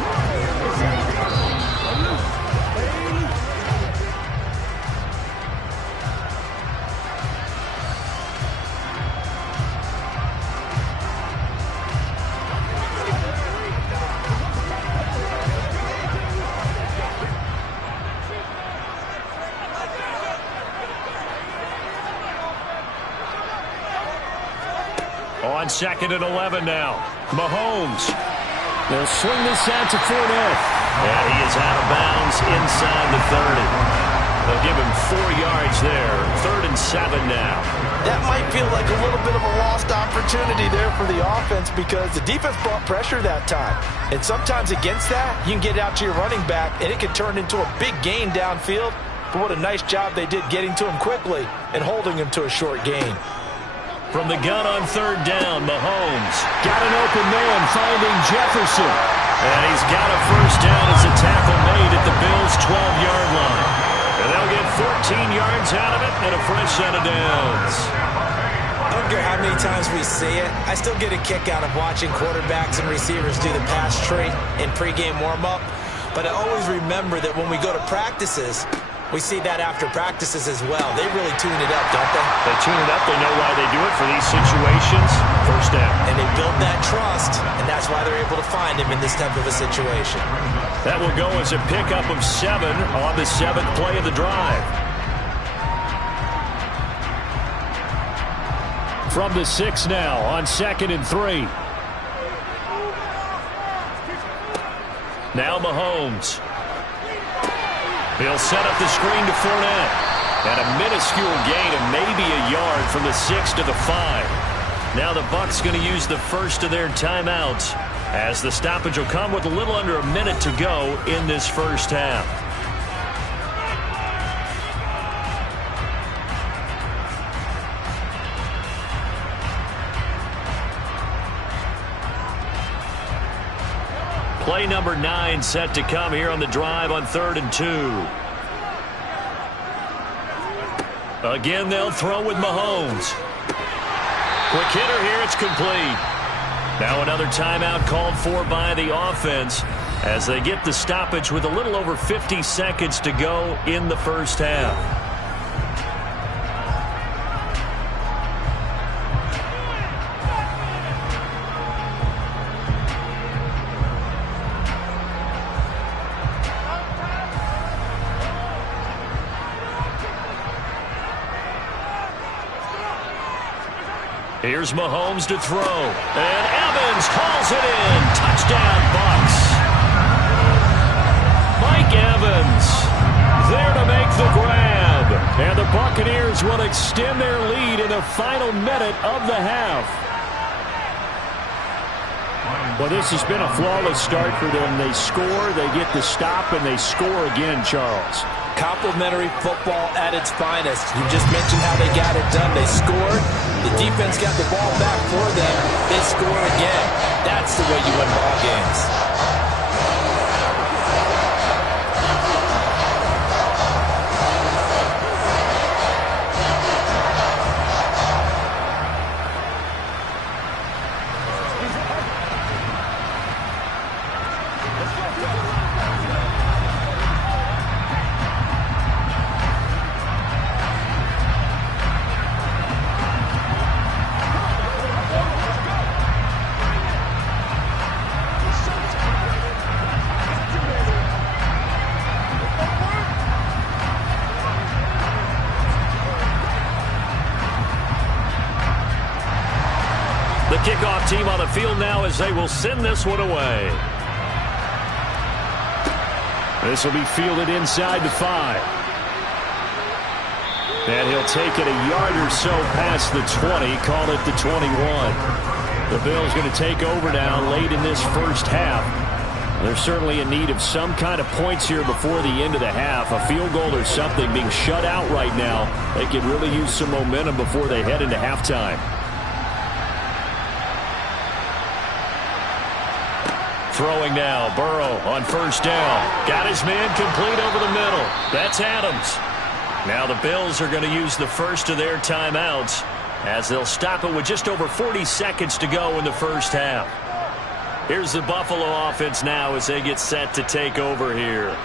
On 2nd and 11 now. Mahomes. They'll swing this out to Fournette. And he is out of bounds inside the 30. They'll give him 4 yards there. 3rd and 7 now. That might feel like a little bit of a lost opportunity there for the offense because the defense brought pressure that time. And sometimes against that, you can get out to your running back, and it can turn into a big gain downfield. But what a nice job they did getting to him quickly and holding him to a short gain. From the gun on 3rd down, Mahomes. Got an open man, finding Jefferson. And he's got a first down as a tackle made at the Bills' 12-yard line. And they'll get 14 yards out of it and a fresh set of downs. I don't care how many times we see it. I still get a kick out of watching quarterbacks and receivers do the pass tree in pregame warm-up. But I always remember that when we go to practices, we see that after practices as well. They really tune it up, don't they? They tune it up. They know why they do it for these situations. First down. And they build that trust, and that's why they're able to find him in this type of a situation. That will go as a pickup of 7 on the 7th play of the drive. From the 6 now on 2nd and 3. Now Mahomes. He'll set up the screen to Fournette. And a minuscule gain of maybe a yard from the 6 to the 5. Now the Bucs going to use the first of their timeouts as the stoppage will come with a little under a minute to go in this first half. Play number 9 set to come here on the drive on 3rd and 2. Again, they'll throw with Mahomes. Quick hitter here, it's complete. Now another timeout called for by the offense as they get the stoppage with a little over 50 seconds to go in the first half. Here's Mahomes to throw. And Evans hauls it in. Touchdown, Bucs. Mike Evans there to make the grab. And the Buccaneers will extend their lead in the final minute of the half. Well, this has been a flawless start for them. They score, they get the stop, and they score again, Charles. Complimentary football at its finest. You just mentioned how they got it done. They scored. The defense got the ball back for them. They score again. That's the way you win ball games. Kickoff team on the field now as they will send this one away. This will be fielded inside the 5. And he'll take it a yard or so past the 20, call it the 21. The Bills going to take over now late in this first half. They're certainly in need of some kind of points here before the end of the half. A field goal or something, being shut out right now. They could really use some momentum before they head into halftime. Throwing now, Burrow on first down. Got his man complete over the middle. That's Adams. Now the Bills are going to use the first of their timeouts as they'll stop it with just over 40 seconds to go in the first half. Here's the Buffalo offense now as they get set to take over here.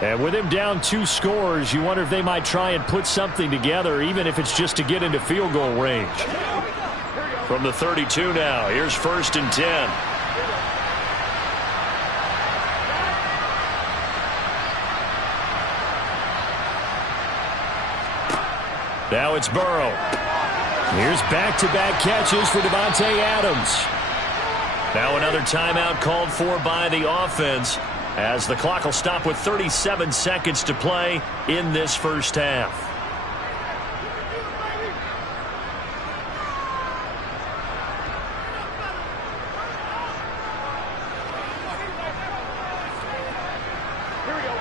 And with him down 2 scores, you wonder if they might try and put something together, even if it's just to get into field goal range. From the 32 now, here's 1st and 10. Now it's Burrow. Here's back-to-back catches for Davante Adams. Now another timeout called for by the offense as the clock will stop with 37 seconds to play in this first half.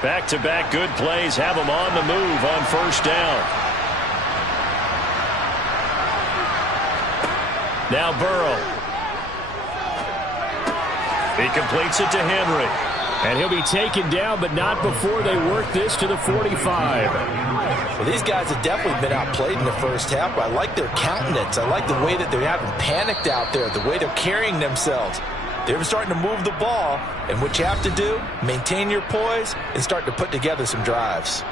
Back-to-back good plays have them on the move on first down. Now Burrow. He completes it to Henry. And he'll be taken down, but not before they work this to the 45. Well, these guys have definitely been outplayed in the first half, but I like their countenance. I like the way that they haven't panicked out there, the way they're carrying themselves. They're starting to move the ball, and what you have to do, maintain your poise and start to put together some drives.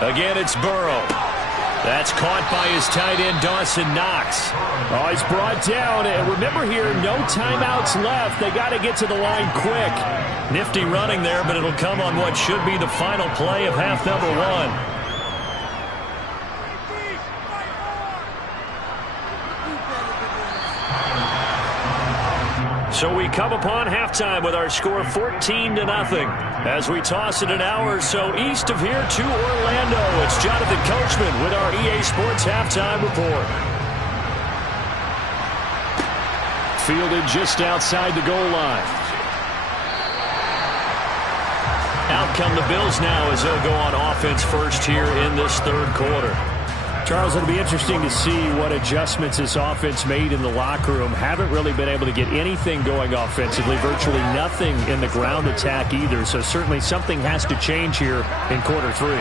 Again, it's Burrow. That's caught by his tight end, Dawson Knox. Oh, he's brought down. And remember here, no timeouts left. They got to get to the line quick. Nifty running there, but it'll come on what should be the final play of half number 1. So we come upon halftime with our score 14-0 as we toss it an hour or so east of here to Orlando. It's Jonathan Coachman with our EA Sports Halftime Report. Fielded just outside the goal line. Out come the Bills now as they'll go on offense first here in this third quarter. Charles, it'll be interesting to see what adjustments this offense made in the locker room. Haven't really been able to get anything going offensively, virtually nothing in the ground attack either. So certainly something has to change here in quarter 3.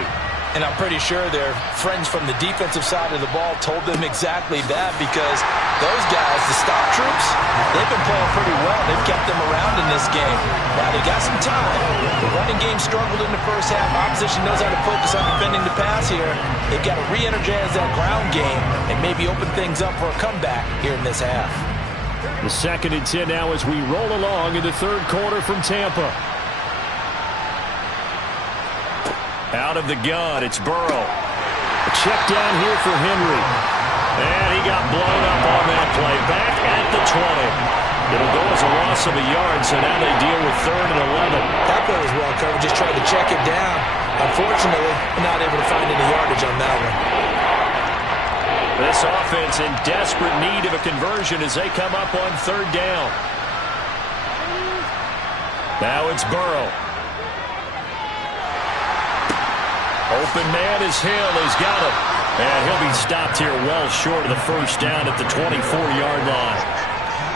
And I'm pretty sure their friends from the defensive side of the ball told them exactly that, because those guys, the stop troops, they've been playing pretty well. They've kept them around in this game. Now, they got some time. The running game struggled in the first half. Opposition knows how to focus on defending the pass here. They've got to re-energize that ground game and maybe open things up for a comeback here in this half. The 2nd and 10 now as we roll along in the third quarter from Tampa. Out of the gun, it's Burrow. A check down here for Henry. And he got blown up on that play. Back at the 20. It'll go as a loss of a yard, so now they deal with 3rd and 11. That play was well covered, just tried to check it down. Unfortunately, not able to find any yardage on that one. This offense in desperate need of a conversion as they come up on 3rd down. Now it's Burrow. Open man is Hill. He's got him. And he'll be stopped here well short of the first down at the 24-yard line.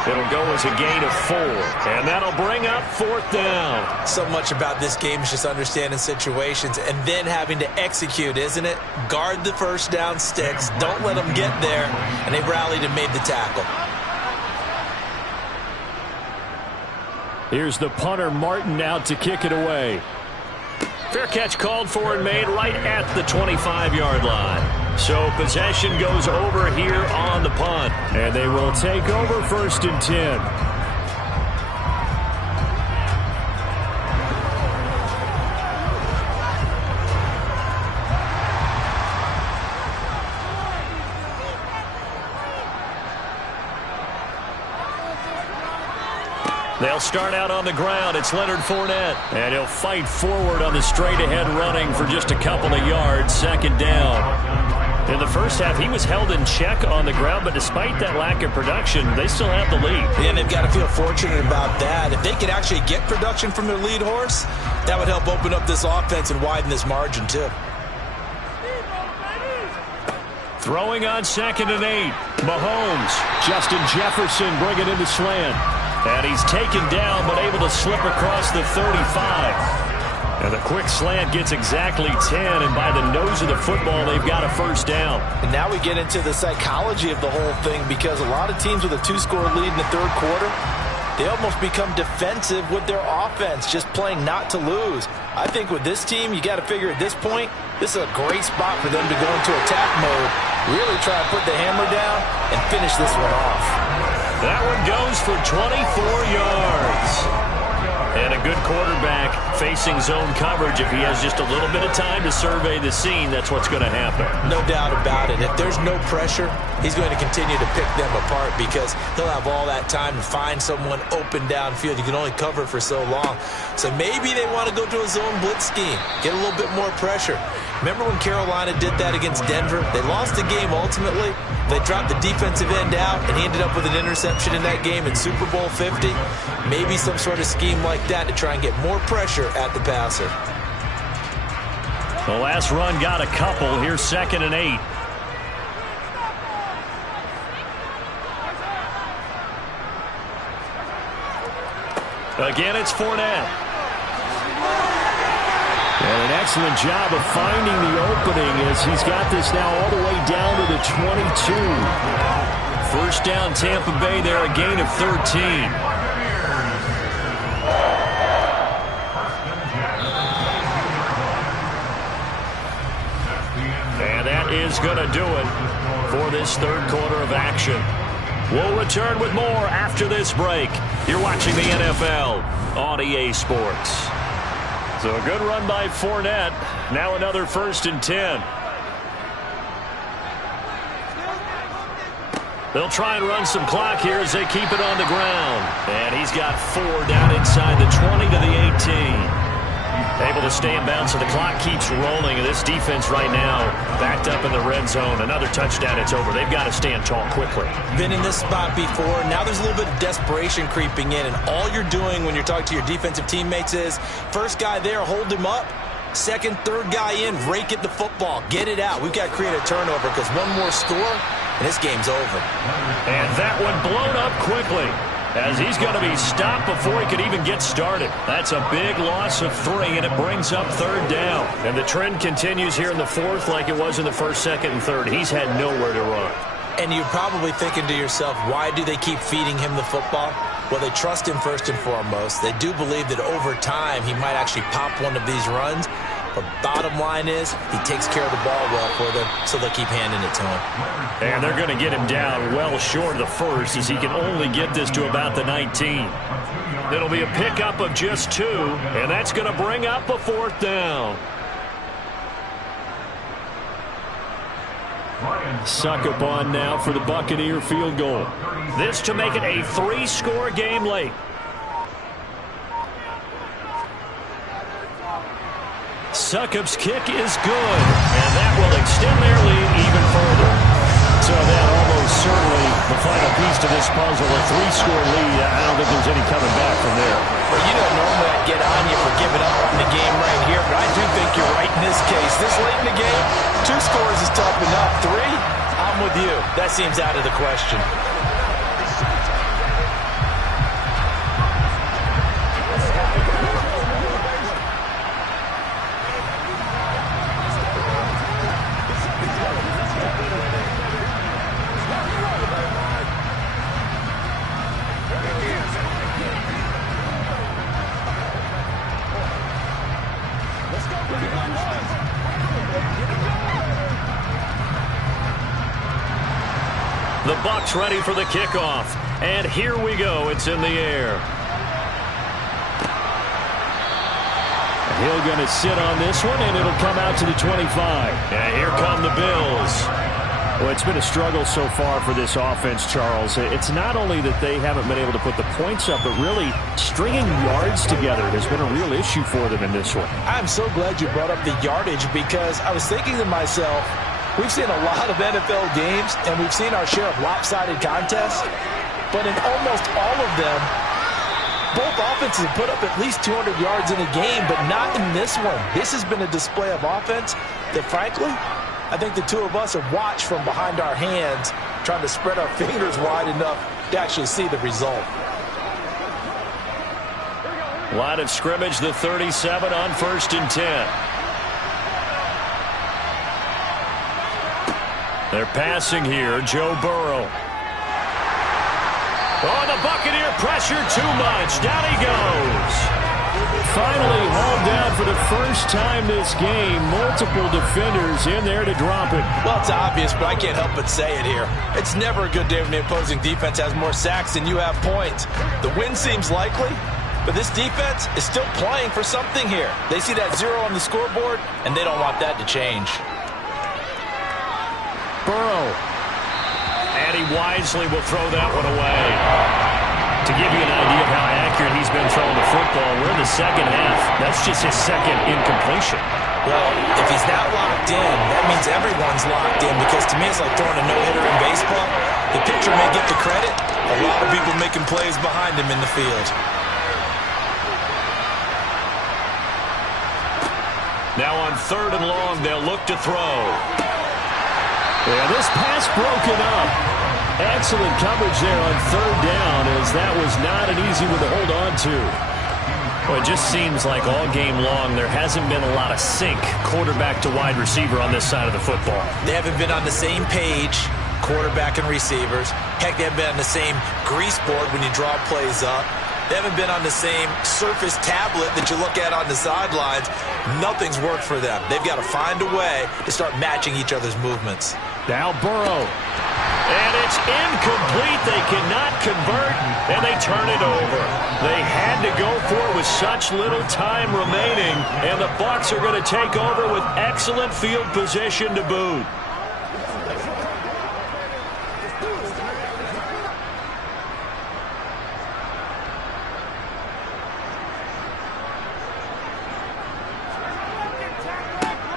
It'll go as a gain of 4. And that'll bring up 4th down. So much about this game is just understanding situations and then having to execute, isn't it? Guard the first down sticks. Don't let them get there. And they rallied and made the tackle. Here's the punter, Martin, out to kick it away. Fair catch called for and made right at the 25-yard line. So possession goes over here on the punt. And they will take over 1st and 10. They'll start out on the ground. It's Leonard Fournette. And he'll fight forward on the straight-ahead running for just a couple of yards. 2nd down. In the first half, he was held in check on the ground, but despite that lack of production, they still have the lead. Yeah, and they've got to feel fortunate about that. If they could actually get production from their lead horse, that would help open up this offense and widen this margin, too. Throwing on 2nd and 8. Mahomes. Justin Jefferson bringing in the slant. And he's taken down, but able to slip across the 35. And the quick slant gets exactly 10, and by the nose of the football, they've got a first down. And now we get into the psychology of the whole thing, because a lot of teams with a 2-score lead in the third quarter, they almost become defensive with their offense, just playing not to lose. I think with this team, you got to figure at this point, this is a great spot for them to go into attack mode, really try to put the hammer down and finish this one off. That one goes for 24 yards. And a good quarterback facing zone coverage. If he has just a little bit of time to survey the scene, that's what's going to happen. No doubt about it. If there's no pressure, he's going to continue to pick them apart, because he'll have all that time to find someone open downfield. You can only cover for so long. So maybe they want to go to a zone blitz scheme, get a little bit more pressure. Remember when Carolina did that against Denver? They lost the game ultimately. They dropped the defensive end out, and he ended up with an interception in that game in Super Bowl 50. Maybe some sort of scheme like that to try and get more pressure at the passer. The last run got a couple. Here's 2nd and 8. Again, it's Fournette. And an excellent job of finding the opening as he's got this now all the way down to the 22. First down, Tampa Bay there, a gain of 13. And that is going to do it for this third quarter of action. We'll return with more after this break. You're watching the NFL on EA Sports. So a good run by Fournette. Now another 1st and 10. They'll try and run some clock here as they keep it on the ground. And he's got 4 down inside the 20 to the 18. Able to stay in bounds, so the clock keeps rolling. And this defense right now backed up in the red zone. Another touchdown, it's over. They've got to stand tall quickly. Been in this spot before. Now there's a little bit of desperation creeping in. And all you're doing when you're talking to your defensive teammates is, first guy there, hold him up. Second, third guy in, rake at the football. Get it out. We've got to create a turnover, because one more score, and this game's over. And that one blown up quickly, as he's going to be stopped before he could even get started. That's a big loss of 3, and it brings up 3rd down. And the trend continues here in the 4th like it was in the 1st, 2nd, and 3rd. He's had nowhere to run. And you're probably thinking to yourself, why do they keep feeding him the football? Well, they trust him first and foremost. They do believe that over time he might actually pop one of these runs. But bottom line is, he takes care of the ball well for them, so they'll keep handing it to him. And they're going to get him down well short of the 1st, as he can only get this to about the 19. It'll be a pickup of just 2, and that's going to bring up a 4th down. Succop on now for the Buccaneer field goal. This to make it a 3-score game late. Succop's kick is good, and that will extend their lead even further. So that almost certainly the final piece to this puzzle, a 3-score lead. I don't think there's any coming back from there. Well, you know, normally I'd get on you for giving up on the game right here, but I do think you're right in this case. This late in the game, 2 scores is tough enough. 3, I'm with you. That seems out of the question. The Bucs ready for the kickoff. And here we go. It's in the air. Hill going to sit on this one, and it'll come out to the 25. And here come the Bills. Well, it's been a struggle so far for this offense, Charles. It's not only that they haven't been able to put the points up, but really stringing yards together has been a real issue for them in this one. I'm so glad you brought up the yardage, because I was thinking to myself, We've seen a lot of NFL games, and we've seen our share of lopsided contests. But in almost all of them, both offenses have put up at least 200 yards in a game, but not in this one. This has been a display of offense that, frankly, I think the two of us have watched from behind our hands, trying to spread our fingers wide enough to actually see the result. Line of scrimmage, the 37 on 1st and 10. They're passing here, Joe Burrow. Oh, the Buccaneer pressure too much. Down he goes. Finally hauled down for the first time this game. Multiple defenders in there to drop it. Well, it's obvious, but I can't help but say it here. It's never a good day when the opposing defense has more sacks than you have points. The win seems likely, but this defense is still playing for something here. They see that 0 on the scoreboard, and they don't want that to change. Burrow. And he wisely will throw that one away. To give you an idea of how accurate he's been throwing the football, we're in the second half. That's just his second incompletion. Well, if he's that locked in, that means everyone's locked in, because to me it's like throwing a no-hitter in baseball. The pitcher may get the credit. A lot of people making plays behind him in the field. Now on 3rd and long, they'll look to throw. Yeah, this pass broken up. Excellent coverage there on 3rd down, as that was not an easy one to hold on to. Well, it just seems like all game long there hasn't been a lot of sync quarterback to wide receiver on this side of the football. They haven't been on the same page, quarterback and receivers. Heck, they haven't been on the same grease board when you draw plays up. They haven't been on the same Surface tablet that you look at on the sidelines. Nothing's worked for them. They've got to find a way to start matching each other's movements. Now Burrow. And it's incomplete. They cannot convert, and they turn it over. They had to go for it with such little time remaining, and the Bucs are going to take over with excellent field position to boot.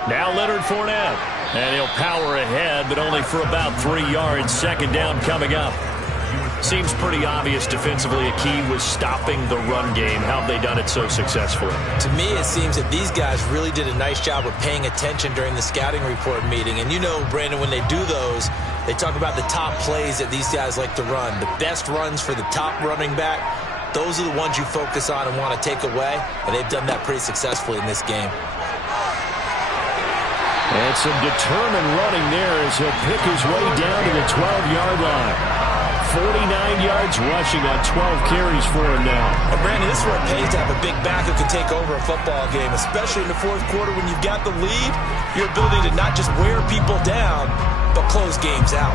Now Leonard Fournette. And he'll power ahead, but only for about 3 yards. 2nd down coming up. Seems pretty obvious defensively a key was stopping the run game. How have they done it so successfully? To me, it seems that these guys really did a nice job of paying attention during the scouting report meeting. And you know, Brandon, when they do those, they talk about the top plays that these guys like to run. The best runs for the top running back. Those are the ones you focus on and want to take away. And they've done that pretty successfully in this game. And some determined running there as he'll pick his way down to the 12-yard line. 49 yards rushing on 12 carries for him now. And Brandon, this is where it pays to have a big back who can take over a football game, especially in the 4th quarter when you've got the lead. Your ability to not just wear people down, but close games out.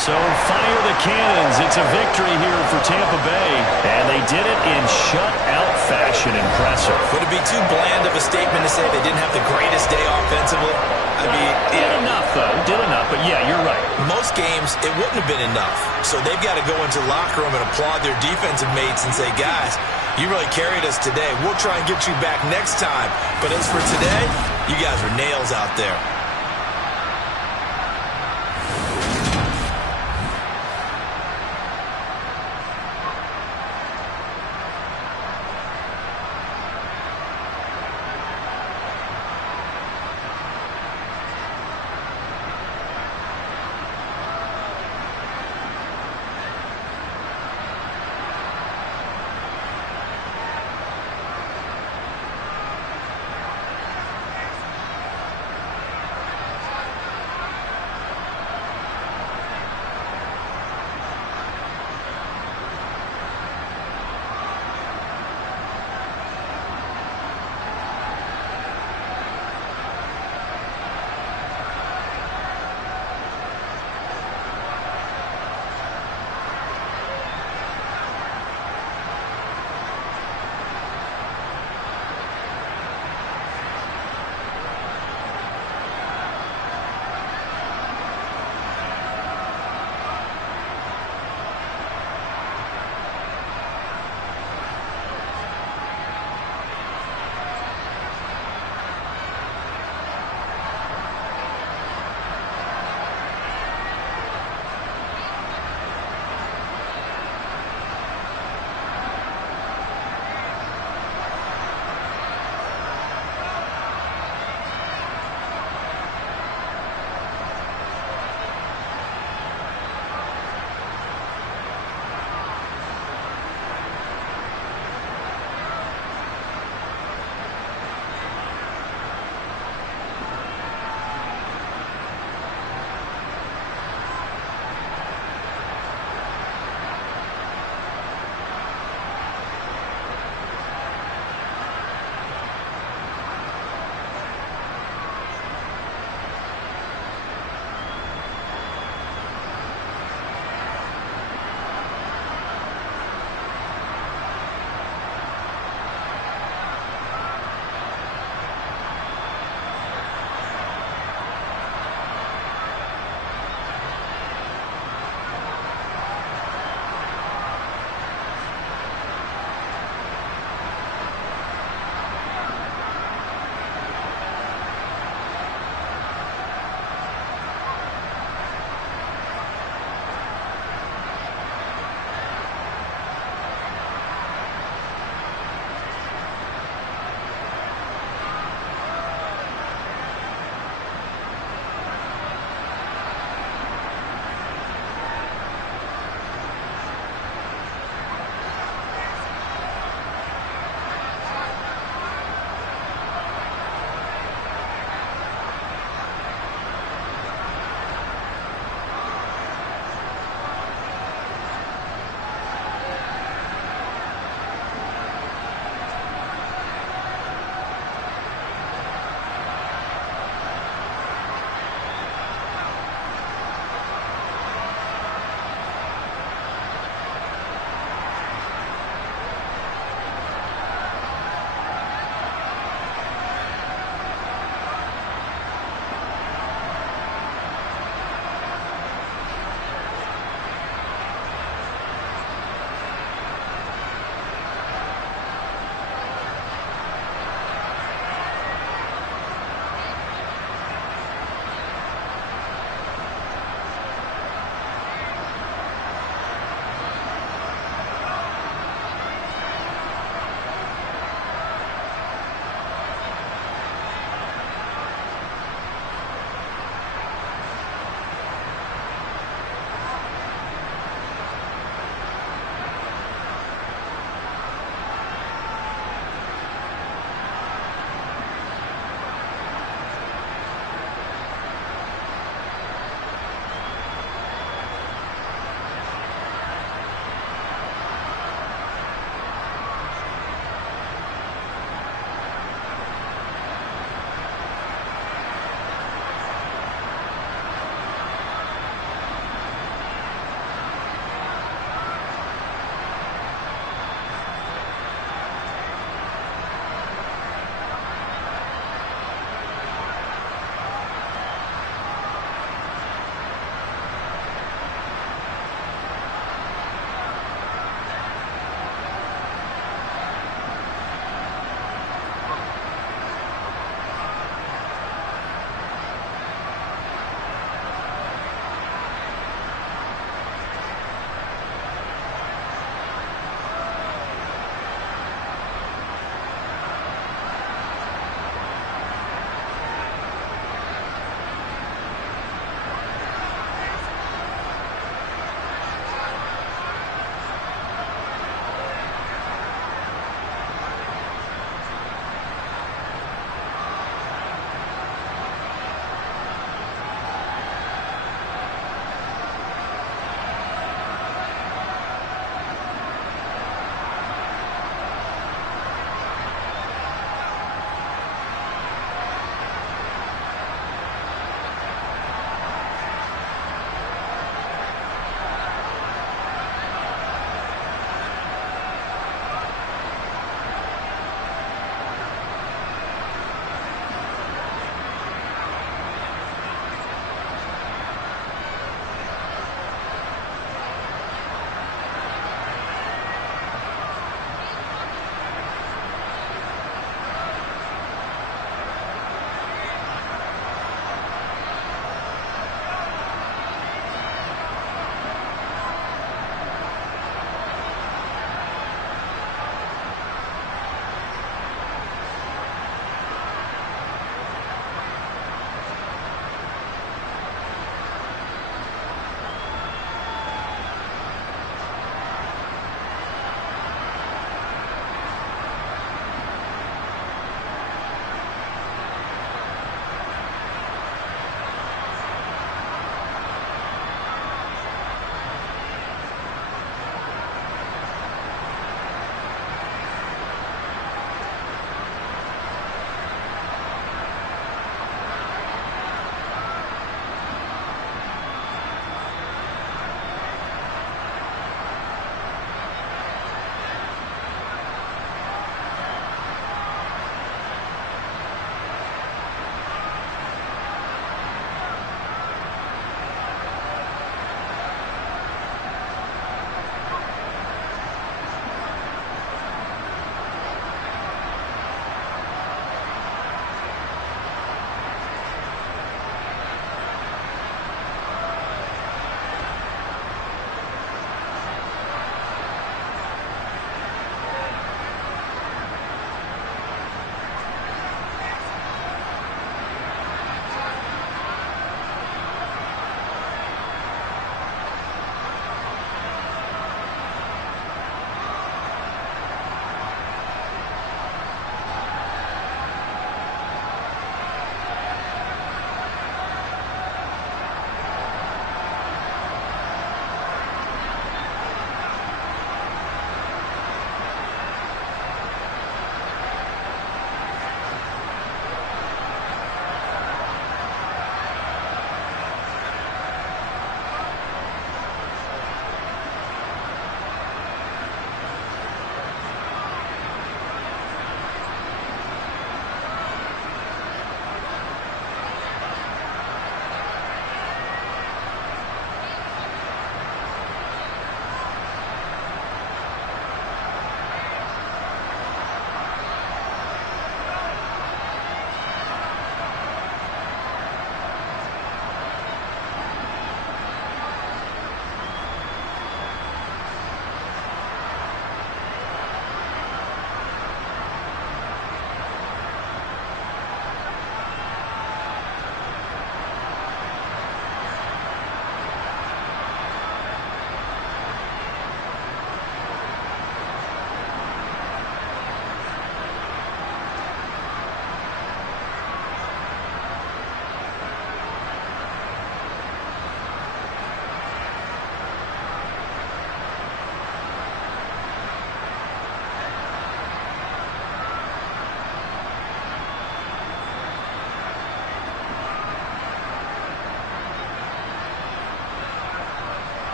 So fire the cannons. It's a victory here for Tampa Bay. And they did it in shutout fashion. Impressive. Would it be too bland of a statement to say they didn't have the greatest day offensively? I mean, did enough, though. Did enough. But, yeah, you're right. Most games, it wouldn't have been enough. So they've got to go into the locker room and applaud their defensive mates and say, guys, you really carried us today. We'll try and get you back next time. But as for today, you guys were nails out there.